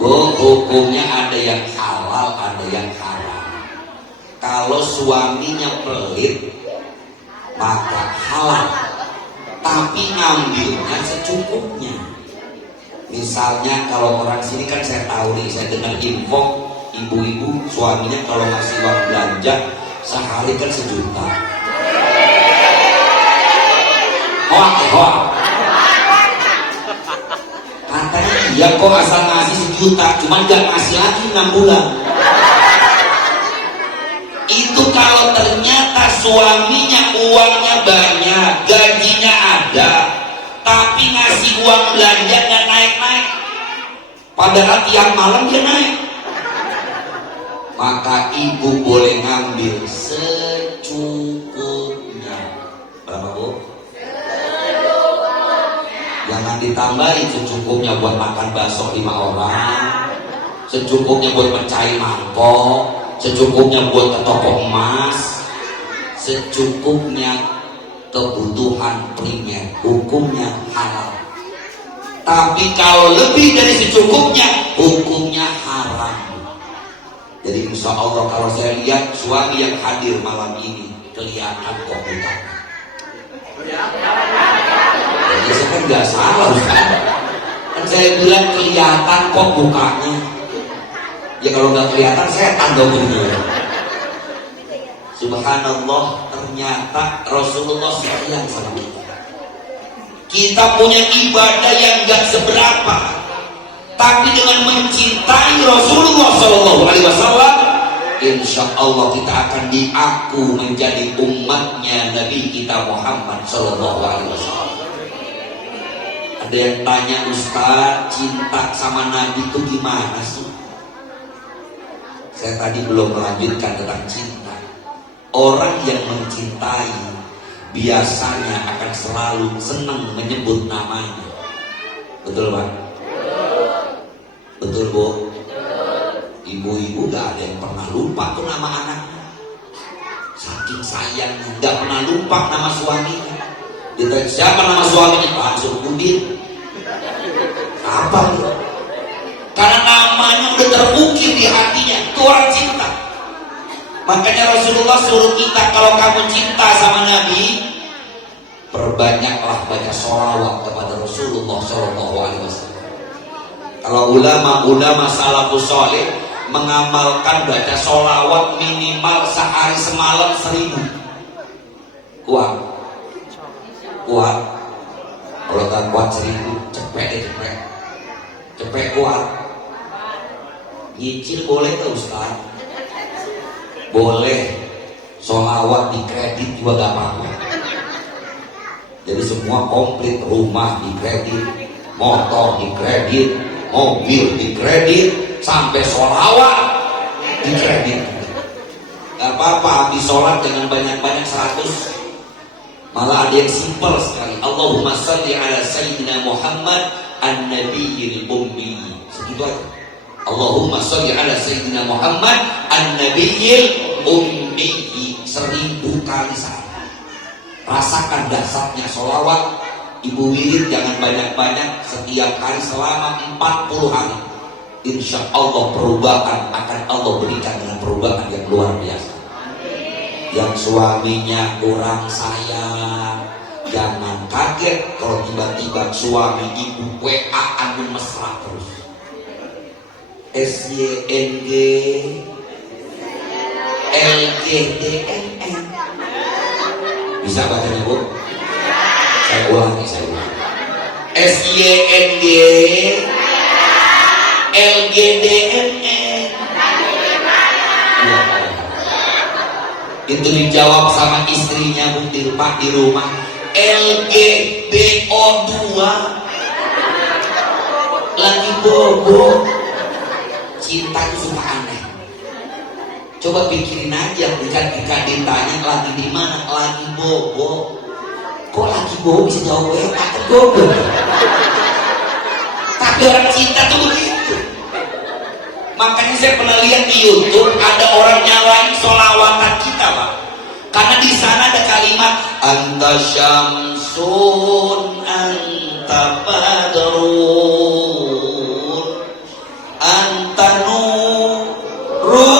Bu, hukumnya ada yang halal ada yang haram. Kalau suaminya pelit maka halal, tapi ngambilnya secukupnya. Misalnya kalau orang sini kan saya tahu nih, saya dengar info ibu-ibu suaminya kalau ngasih uang belanja sehari kan 1 juta. Hoak. Katanya iya kok asal ngasih 1 juta, cuman gak ngasih lagi 6 bulan. Itu kalau ternyata suaminya uangnya banyak, gajinya ada, tapi ngasih uang belanja gak naik-naik, padahal tiap malam dia naik, maka ibu boleh ngambil secukupnya. Berapa bu? Jangan ditambahin secukupnya buat makan bakso 5 orang, secukupnya buat mecahin mangkok, secukupnya buat ke toko emas, secukupnya kebutuhan primer, hukumnya halal. Tapi kalau lebih dari secukupnya, hukumnya haram. Jadi insya Allah kalau saya lihat suami yang hadir malam ini kelihatan kok bukan. Jadi saya kan nggak salah Ustaz. Kan saya bilang kelihatan kok bukanya. Ya kalau nggak kelihatan setan dong ini. Subhanallah, ternyata Rasulullah sayang sama kita. Kita punya ibadah yang nggak seberapa, tapi dengan mencintai Rasulullah SAW, insya Allah kita akan diaku menjadi umatnya Nabi kita Muhammad SAW. Ada yang tanya, Ustaz, cinta sama Nabi itu gimana sih? Saya tadi belum melanjutkan tentang cinta. Orang yang mencintai biasanya akan selalu senang menyebut namanya. Betul Pak? Betul Bu? Ibu-ibu gak ada yang pernah lupa tuh nama anaknya. Saking sayangnya gak pernah lupa nama suaminya. Ditanya siapa nama suaminya? Langsung Udin. Apa itu? Karena namanya udah terukir di hatinya. Itu orang cinta. Makanya Rasulullah suruh kita kalau kamu cinta sama Nabi, perbanyaklah baca sholawat kepada Rasulullah SAW. Kalau ulama salafus saleh mengamalkan baca sholawat minimal sehari semalam 1000. Kuat. Kalau tak kuat 1000, cepet kuat. Nyicil boleh ke Ustaz? Boleh. Sholawat di kredit juga gak apa-apa. Jadi semua komplit, rumah di kredit, motor di kredit, mobil di kredit, sampai sholawat di kredit. Gak apa-apa, habis sholat dengan banyak-banyak 100. Malah ada yang simpel sekali. Allahumma salli ala sayyidina Muhammad an-nabiyil ummi. Segitu aja. Allahumma sholli ala sayyidina Muhammad an-nabiyil ummi. 1000 kali saja. Rasakan dasarnya sholawat. Ibu wirid jangan banyak-banyak, setiap hari selama 40 hari. Insya Allah perubahan akan Allah berikan dengan perubahan yang luar biasa. Yang suaminya kurang sayang, jangan kaget kalau tiba-tiba suami ibu WA-an mesra terus. SYNG LGDNN. Bisa bacanya Bu? Saya ulangi. SYNG LGDNN. Itu dijawab sama istrinya Bu Tirpa di rumah. LGBO2. Lagi bobo. Cinta itu suka aneh. Coba pikirin aja, jika ditanya lagi di mana, lagi bobo. Kok lagi bobo bisa jawab WA atau bobo? Tapi orang cinta tuh begitu. Makanya saya pernah lihat di YouTube ada orang nyalain sholawatan kita Pak. Karena di sana ada kalimat anta syamsun anta badrun anta nurun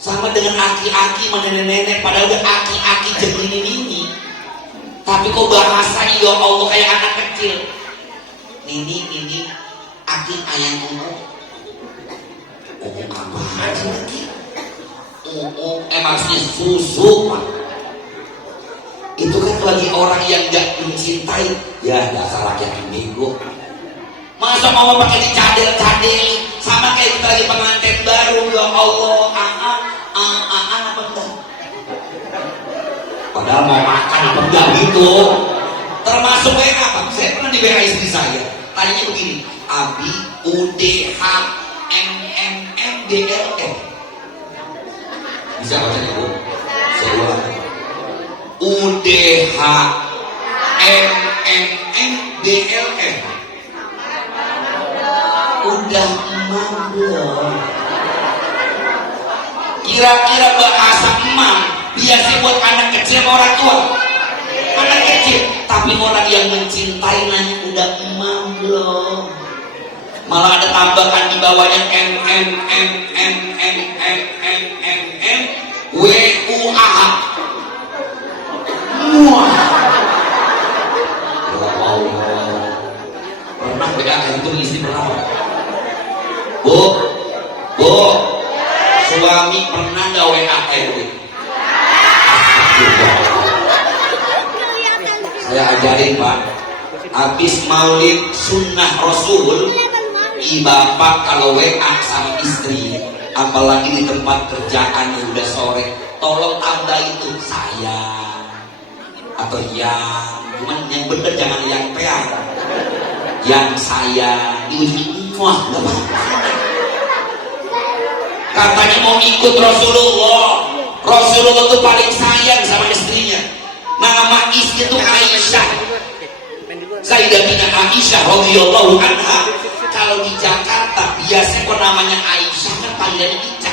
Sama dengan aki-aki nenek-nenek, padahal udah aki-aki jadi ini. Tapi kok bahasa ya Allah kayak anak kecil. Nini, aki ayang ungu. Ungu apa aja lagi? Ungu, maksudnya susu, Pak. Itu kan bagi orang yang gak mencintai. Ya dasar laki-laki bego. Masa mau pakai dicadel-cadel, sama kayak kita lagi pengantin baru. Ya Allah, apa enggak? Padahal mau makan apa enggak gitu. Termasuk WA apa? Saya pernah di WA istri saya. Tadinya begini, Abi UDH MMMDLM. Bisa baca Bu? Saya ulang. UDH MMMDLM. Udah emang belum? Kira-kira bahasa emang biasa buat anak kecil sama orang tua? Anak kecil. Tapi orang yang mencintai nanya udah emang belum? Malah ada tambahan di bawahnya WUAH. Wah. Pernah bedakan itu istri berapa? Bu, suami pernah nggak WA RW? Saya ajarin Pak, habis maulid sunnah Rasul, bapak kalau WA sama istri, apalagi di tempat kerjaan yang udah sore, tolong tambah itu sayang atau yang, cuman yang bener jangan yang peang, yang sayang di ujung muah, nggak apa-apa. Katanya mau ikut Rasulullah itu paling sayang sama istrinya. Nama istri itu Aisyah, Sayyidatina Aisyah radhiyallahu anha. Kalau di Jakarta biasanya kok namanya Aisyah kan panggilannya Ica.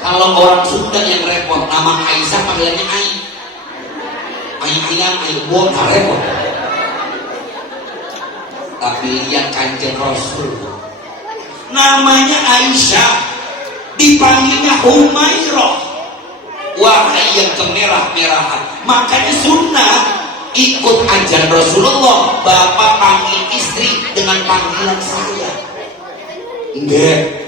Kalau orang Sunda yang repot nama Aisyah panggilannya Ai. Ai bon repot. Tapi lihat Kanjeng Rasul namanya Aisyah, dipanggilnya Humairah, wahai yang kemerah-merahan. Makanya sunnah ikut ajaran Rasulullah, bapak panggil istri dengan panggilan saya, Dek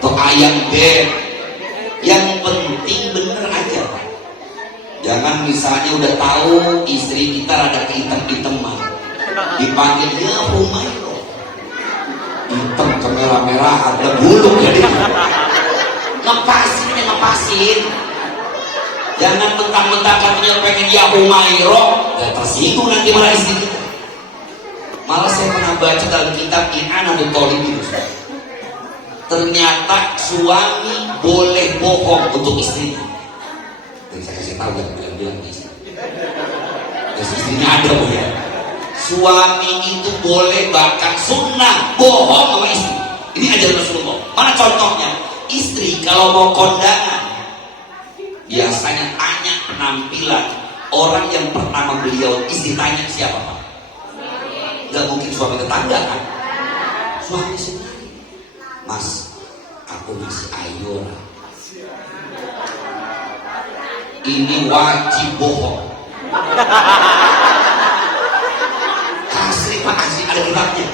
atau ayang Dek. Yang penting bener aja Pak. Jangan misalnya udah tahu istri kita ada kehitam-hitaman, dipanggilnya Humairah, hitam kemerah-merahan, ada bulu jadi ngepasin. Jangan mentang-mentang katanya pengen ya Humairah, gak tersinggung nanti malah istri kita. Malah saya pernah baca dalam kitab I'anatul Talibin, ternyata suami boleh bohong untuk istrinya. Jadi saya kasih tahu ya, bilang istri. Terus istrinya ada Bu ya. Suami itu boleh bahkan sunnah bohong sama istri. Ini ajaran Rasulullah. Mana contohnya? Istri kalau mau kondangan biasanya tanya penampilan orang yang pertama beliau. Istri tanya siapa Pak? Gak mungkin suami tetangga kan? Suami sendiri. Mas, aku masih ayu. Ini wajib bohong. Asli Pak, asli ada kitabnya.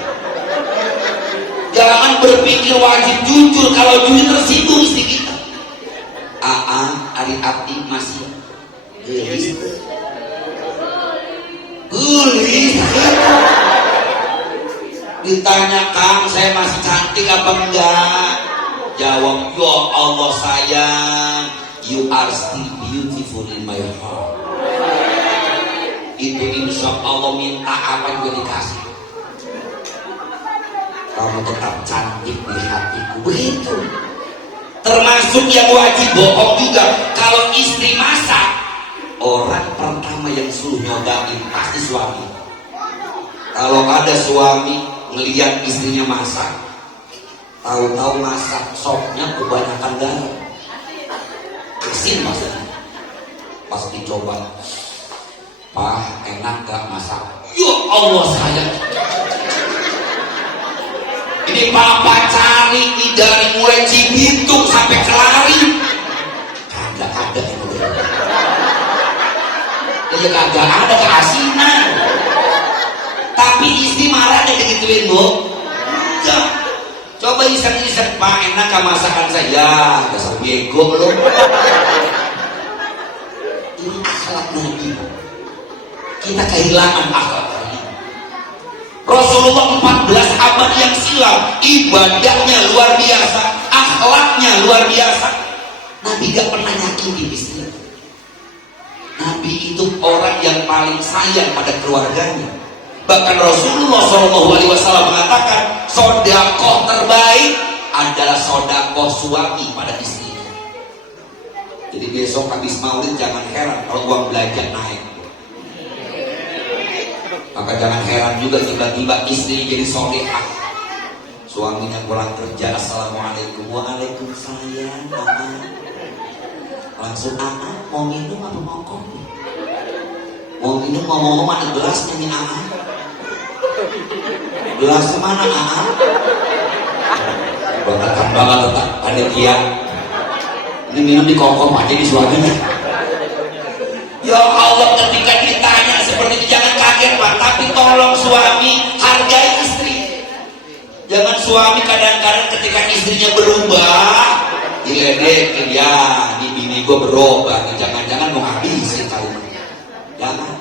Jangan berpikir wajib jujur, kalau jujur tersinggung istri kita. Ari Abdi masih gelis. Ditanya Kang, saya masih cantik apa enggak? Jawab, ya Allah sayang, you are still beautiful in my heart. Itu insya Allah minta apa juga dikasih. Kamu tetap cantik di hatiku. Begitu. Termasuk yang wajib bohong juga. Kalau istri masak, orang pertama yang suruh nyobain pasti suami. Kalau ada suami ngelihat istrinya masak, tahu-tahu masak sopnya kebanyakan garam, asin maksudnya. Pas dicoba, Pak, enak gak masak? Ya Allah sayang. Ini papa cari dari mulai Ya kagak ada keasinan. Tapi istri marah deh digituin, Bu. Enggak. Coba iseng-iseng, Pak, enak gak masakan saya? Dasar bego lo. Ini akhlak Nabi. Kita kehilangan akhlak Nabi. Rasulullah 14 abad yang silam, ibadahnya luar biasa, akhlaknya luar biasa. Nabi gak pernah nyakitin istri. Nabi itu orang yang paling sayang pada keluarganya. Bahkan Rasulullah SAW mengatakan, sodakoh terbaik adalah sodakoh suami pada istrinya. Jadi besok habis maulid jangan heran kalau uang belanja naik. Maka jangan heran juga tiba-tiba istri jadi solehah. Suaminya pulang kerja, assalamualaikum, waalaikumsalam, mama. Langsung anak mau minum apa mau kopi? Mau minum mau mana gelasnya nih anak? Gelasnya mana anak? Berantakan banget tetap panitia. Ini minum di kokom aja di suaminya. Ya Allah, ketika ditanya seperti itu jangan kaget Pak, tapi tolong suami hargai istri. Jangan suami kadang-kadang ketika istrinya berubah diledekin, ya ini bini gue berubah, jangan-jangan mau habisin kalimatnya. Jangan.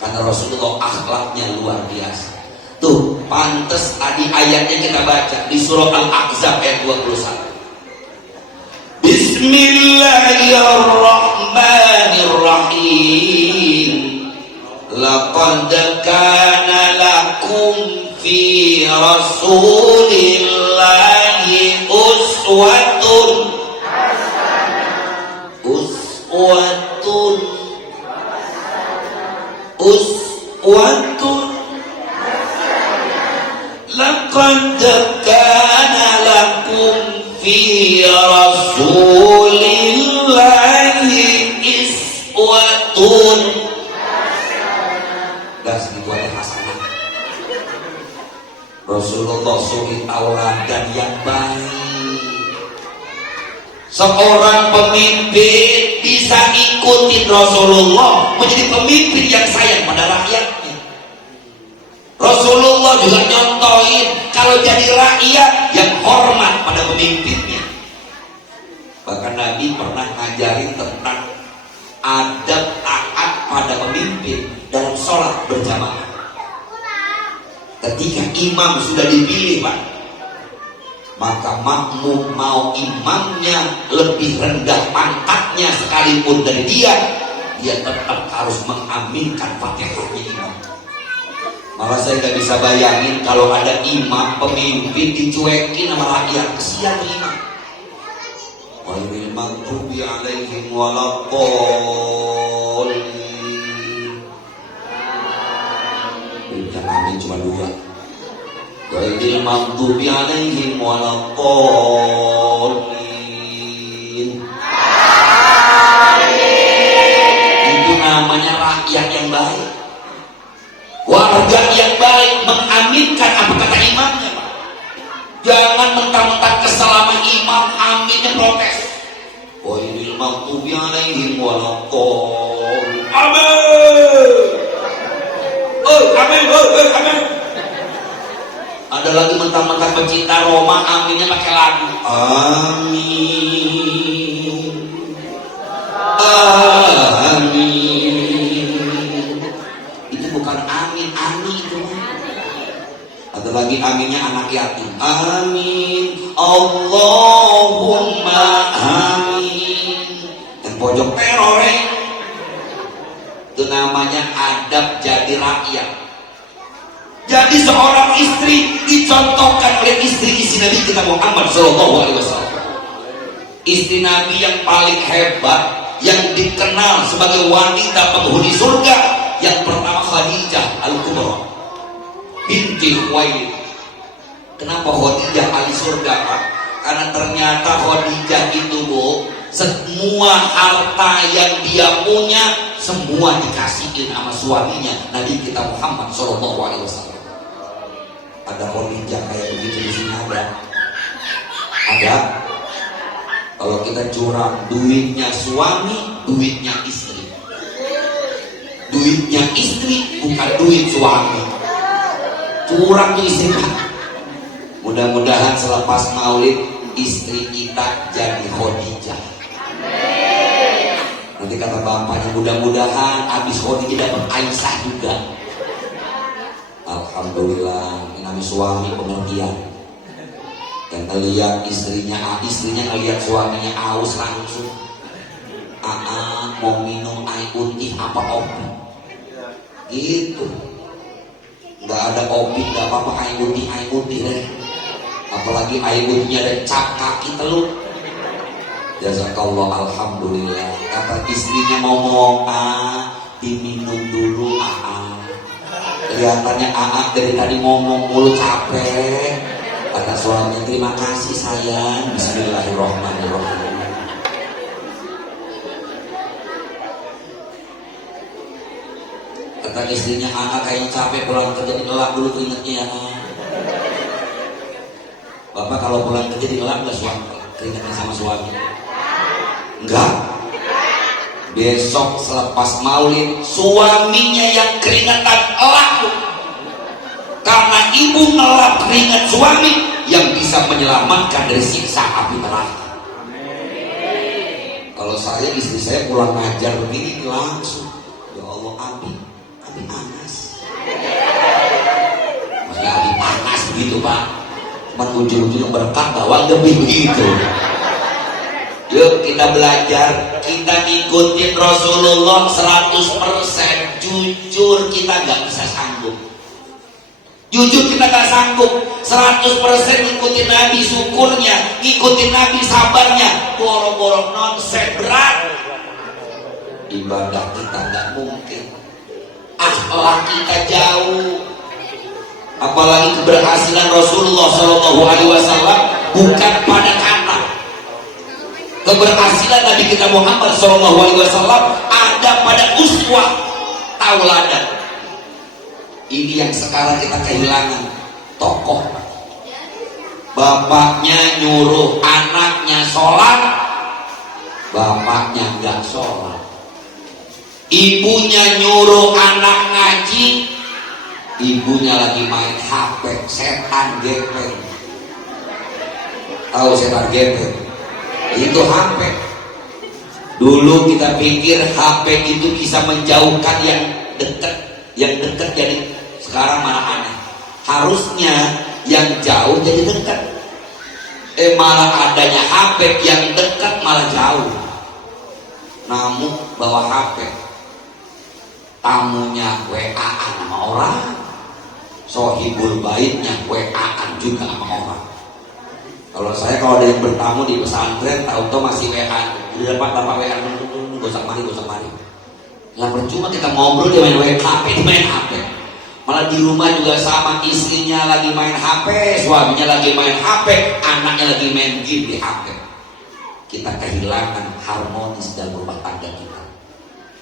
Karena Rasulullah akhlaknya luar biasa. Tuh, pantes tadi ayatnya kita baca di surah Al-Ahzab ayat 21. Bismillahirrahmanirrahim. Laqad kana lakum fi Rasulillahi uswatun laqad kana lakum fi Rasulillahi iswatun. Das dibuat hasanah. Rasulullah suri tauladan yang baik. Seorang pemimpin bisa ikutin Rasulullah menjadi pemimpin yang sayang pada rakyatnya. Rasulullah juga nyontohin kalau jadi rakyat yang hormat pada pemimpinnya. Bahkan Nabi pernah ngajarin tentang adab taat pada pemimpin dalam sholat berjamaah. Ketika imam sudah dipilih Pak, maka makmum mau imamnya lebih rendah pangkatnya sekalipun dari dia tetap harus mengaminkan Fatihahnya imam. Malah saya nggak bisa bayangin kalau ada imam pemimpin dicuekin sama rakyat, kesian imam. Ghairil maghdubi alaihim waladdallin. Yang amin cuma dua. Ghairil maghdubi alaihim waladdallin. Itu namanya rakyat yang baik. Warga yang baik mengaminkan apa kata imamnya Pak. Jangan mentang-mentang kesalahan imam aminnya protes. Ghairil maghdubi alaihim waladdallin. Amin. Amin. Amin. Ada lagi mentang-mentang pecinta Roma aminnya pakai lagu. Amin. Amin. Itu bukan amin, amin itu. Ada lagi aminnya anak yatim. Amin. Allahumma amin. Dan pojok teror. Itu namanya adab jadi rakyat. Jadi seorang istri dicontohkan oleh istri-istri Nabi kita Muhammad SAW. Istri Nabi yang paling hebat, yang dikenal sebagai wanita penghuni surga, yang pertama Khadijah Al-Kubra binti Khuwailid. Kenapa Khadijah ahli surga Pak? Karena ternyata Khadijah itu Bu, semua harta yang dia punya semua dikasihin sama suaminya Nabi kita Muhammad SAW. Ada Khadijah kayak begitu di sini ada. Kalau kita curang duitnya suami, duitnya istri. duitnya istri, bukan duit suami. Curang tuh istri. Mudah-mudahan selepas maulid istri kita jadi Khadijah. Nanti kata bapaknya, mudah-mudahan habis Khadijah dapat Aisyah juga. Alhamdulillah, ini suami pengertian. Dan ngelihat istrinya ngelihat suaminya aus langsung. Mau minum air putih apa kopi? Gitu. Nggak ada kopi, nggak apa-apa, air putih deh. Apalagi air putihnya ada cap kaki telur. Jazakallah, alhamdulillah. Kata istrinya ngomong, diminum dulu Kelihatannya dari tadi ngomong mulu capek. Kata suaminya, terima kasih sayang. Bismillahirrahmanirrahim. Kata istrinya, kayaknya capek pulang kerja, dilelap dulu keringetnya ya. Bapak kalau pulang kerja dilelap nggak suami keringetnya sama suami? Enggak. Besok selepas maulid suaminya yang keringetan elak. Karena ibu ngelap keringat suami yang bisa menyelamatkan dari siksa api neraka. Kalau saya, istri saya pulang ngajar begini langsung, ya Allah, api panas. Maksudnya api panas begitu Pak. Cuman ujung-ujung berkat bawah lebih begitu. Yuk kita belajar, kita ngikutin Rasulullah 100%. Jujur kita nggak bisa sanggup. Jujur kita nggak sanggup 100% ngikutin Nabi syukurnya, ngikutin Nabi sabarnya. Boro-boro nonsen berat. Ibadah kita nggak mungkin. Akhlak kita jauh. Apalagi keberhasilan Rasulullah SAW bukan pada kata. Keberhasilan Nabi kita Muhammad SAW ada pada uswah, tauladan. Ini yang sekarang kita kehilangan, tokoh. Bapaknya nyuruh anaknya sholat, bapaknya nggak sholat. Ibunya nyuruh anak ngaji, ibunya lagi main HP. Setan gepeng. Tahu setan gepeng? Itu HP. Dulu kita pikir HP itu bisa menjauhkan yang dekat jadi sekarang malah aneh. Harusnya yang jauh jadi dekat. Malah adanya HP yang dekat malah jauh. Namun bawa HP, tamunya WA-an sama orang, sohibul baitnya WA-an juga sama orang. Kalau saya kalau ada yang bertamu di pesantren, tahu-tahu masih WA, di depan bapak WA, gosok mari. Yang percuma kita ngobrol dia main HP, dia main HP. Malah di rumah juga sama, istrinya lagi main HP, suaminya lagi main HP, anaknya lagi main game di HP. Kita kehilangan harmonis dalam rumah tangga kita.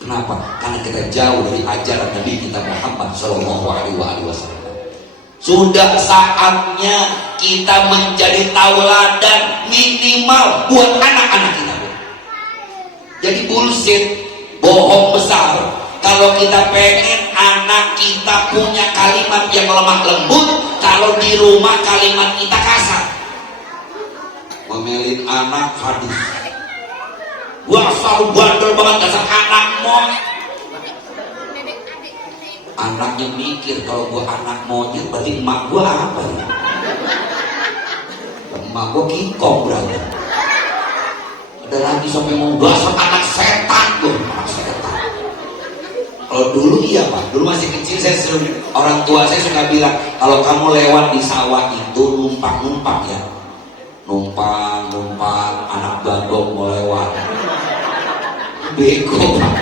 Kenapa? Karena kita jauh dari ajaran Nabi kita Muhammad SAW. Sudah saatnya kita menjadi tauladan minimal buat anak-anak kita. Jadi bullshit, bohong besar. Kalau kita pengen anak kita punya kalimat yang lemah lembut, kalau di rumah kalimat kita kasar. Memelin anak hadis. Gua selalu bandel banget dasar anak monyet. Anaknya mikir kalau gua anak monyet berarti emak gua apa ya? Emak gua kingkong berarti. Ada lagi sampai mau dasar anak setan tuh, anak setan. Kalau dulu iya Pak, dulu masih kecil saya sering, orang tua saya suka bilang kalau kamu lewat di sawah itu numpang ya, numpang anak bagong mau lewat. Bego Pak.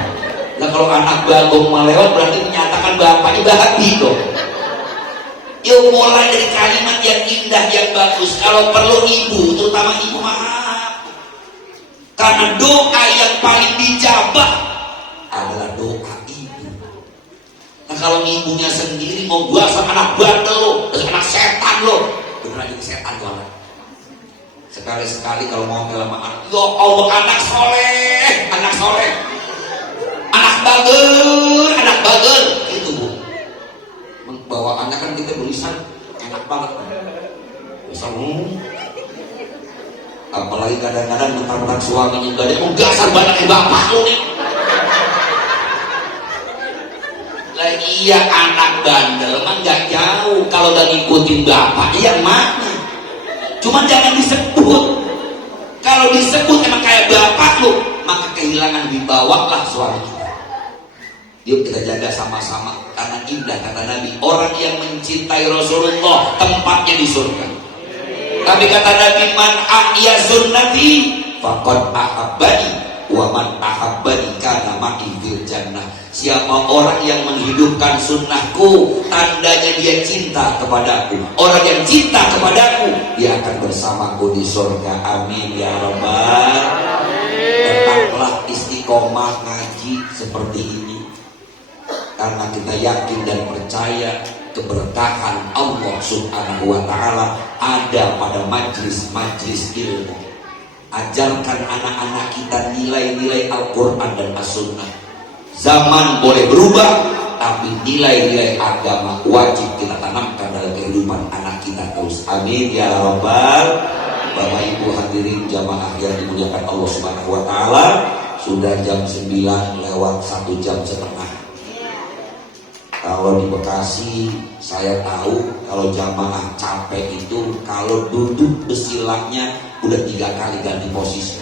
Nah kalau anak bagong mau lewat berarti menyatakan bapaknya bahagia dong. Yuk mulai dari kalimat yang indah yang bagus. Kalau perlu ibu, terutama ibu maaf. Karena doa yang paling dijabah adalah doa ibu. Nah kalau ibunya sendiri mau buat sama anak bandel lo, anak setan lo, beneran jadi setan tuh anak. Sekali-sekali kalau mau sama anak, ya Allah anak soleh, anak bager, anak bagel itu Bu. Bawaannya kan kita tulisan enak banget bisa apalagi kadang-kadang mentang-mentang suaminya gak ada gasar banyak bapak lu nih lah. Iya anak bandel emang gak jauh kalau udah ngikutin bapak yang mana, cuman jangan disebut. Kalau disebut emang kayak bapak lu maka kehilangan wibawa lah suami kita. Yuk kita jaga sama-sama karena indah kata Nabi, orang yang mencintai Rasulullah tempatnya di surga. Tapi kata Nabi, man ahya sunnati faqad ahabbani wa man ahabbani kana ma'i fil jannah. Siapa orang yang menghidupkan sunnahku tandanya dia cinta kepadaku. Orang yang cinta kepadaku dia akan bersamaku di surga. Amin ya rabbal. Tetaplah istiqomah ngaji seperti ini karena kita yakin dan percaya keberkahan Allah subhanahu wa ta'ala ada pada majlis-majlis ilmu. Ajarkan anak-anak kita nilai-nilai Al-Quran dan As-Sunnah. Zaman boleh berubah tapi nilai-nilai agama wajib kita tanamkan dalam kehidupan anak kita terus. Amin ya rabbal. Bapak Ibu hadirin jamaah yang dimuliakan Allah subhanahu wa ta'ala, sudah jam 9 lewat 1 jam setengah. Kalau di Bekasi saya tahu kalau jamaah capek itu kalau duduk besilangnya udah 3 kali ganti posisi.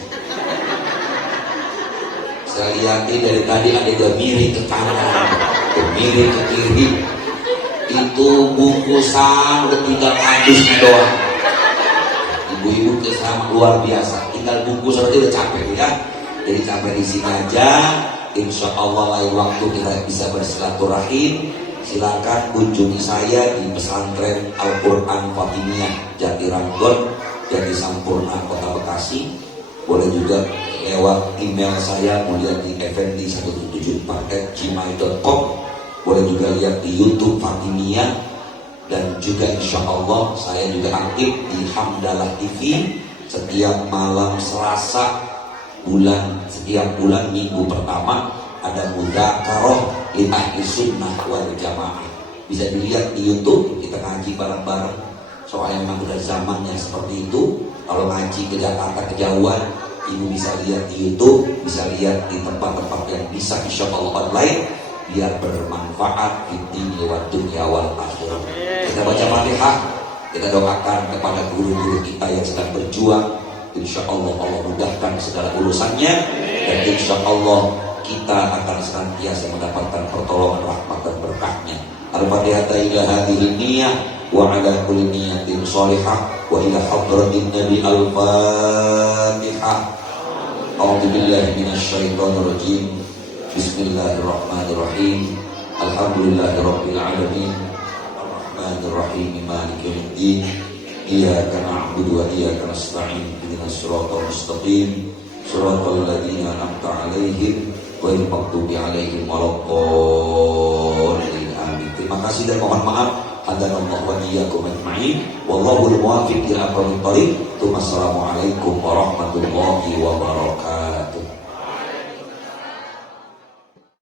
Saya lihat dari tadi ada yang miring ke kanan, miring ke kiri. Itu bungkusan udah tinggal habisnya doang. Ibu-ibu sama luar biasa, tinggal bungkus aja udah capek ya. Jadi sampai di sini aja. Insya Allah lain waktu kita bisa bersilaturahim. Silakan kunjungi saya di pesantren Al-Quran Fatimiyah Jatiranggon, Jati Sampurna, Kota Bekasi. Boleh juga lewat email saya mulyadi174@gmail.com. Boleh juga lihat di YouTube Fatimiyah. Dan juga insya Allah saya juga aktif di Hamdalah TV setiap malam Selasa setiap bulan minggu pertama ada mudzakarah li ahli sunnah wal jamaah. Bisa dilihat di YouTube, kita ngaji bareng-bareng. Soalnya memang udah zamannya seperti itu. Kalau ngaji ke Jakarta kejauhan, ibu bisa lihat di YouTube, bisa lihat di tempat-tempat yang bisa insya Allah online, biar bermanfaat di dunia wa dunya wal akhirah. Kita baca Fatihah, kita doakan kepada guru-guru kita yang sedang berjuang. Insya Allah Allah mudahkan segala urusannya, dan insya Allah kita akan senantiasa mendapatkan pertolongan rahmat dan berkahnya. Al-Fatihah ila hadhil niyah wa ala kulli niyatin shalihah wa ila hadratin Nabi Al-Fatihah. A'udzu billahi minasyaitonir rajim. Bismillahirrahmanirrahim. Alhamdulillahirabbil alamin. Arrahmanir rahim. Maliki yaumiddin. Iyyaka na'budu wa iyyaka nasta'in. Ihdinas siratal mustaqim. Siratal ladzina an'amta 'alaihim ghairil maghdubi 'alaihim waladdallin. Amin. Terima kasih dan mohon maaf. Hadanallahu wa iyyakum ajma'in. Wallahul muwaffiq ila aqwamit thoriq. Assalamualaikum warahmatullahi wabarakatuh.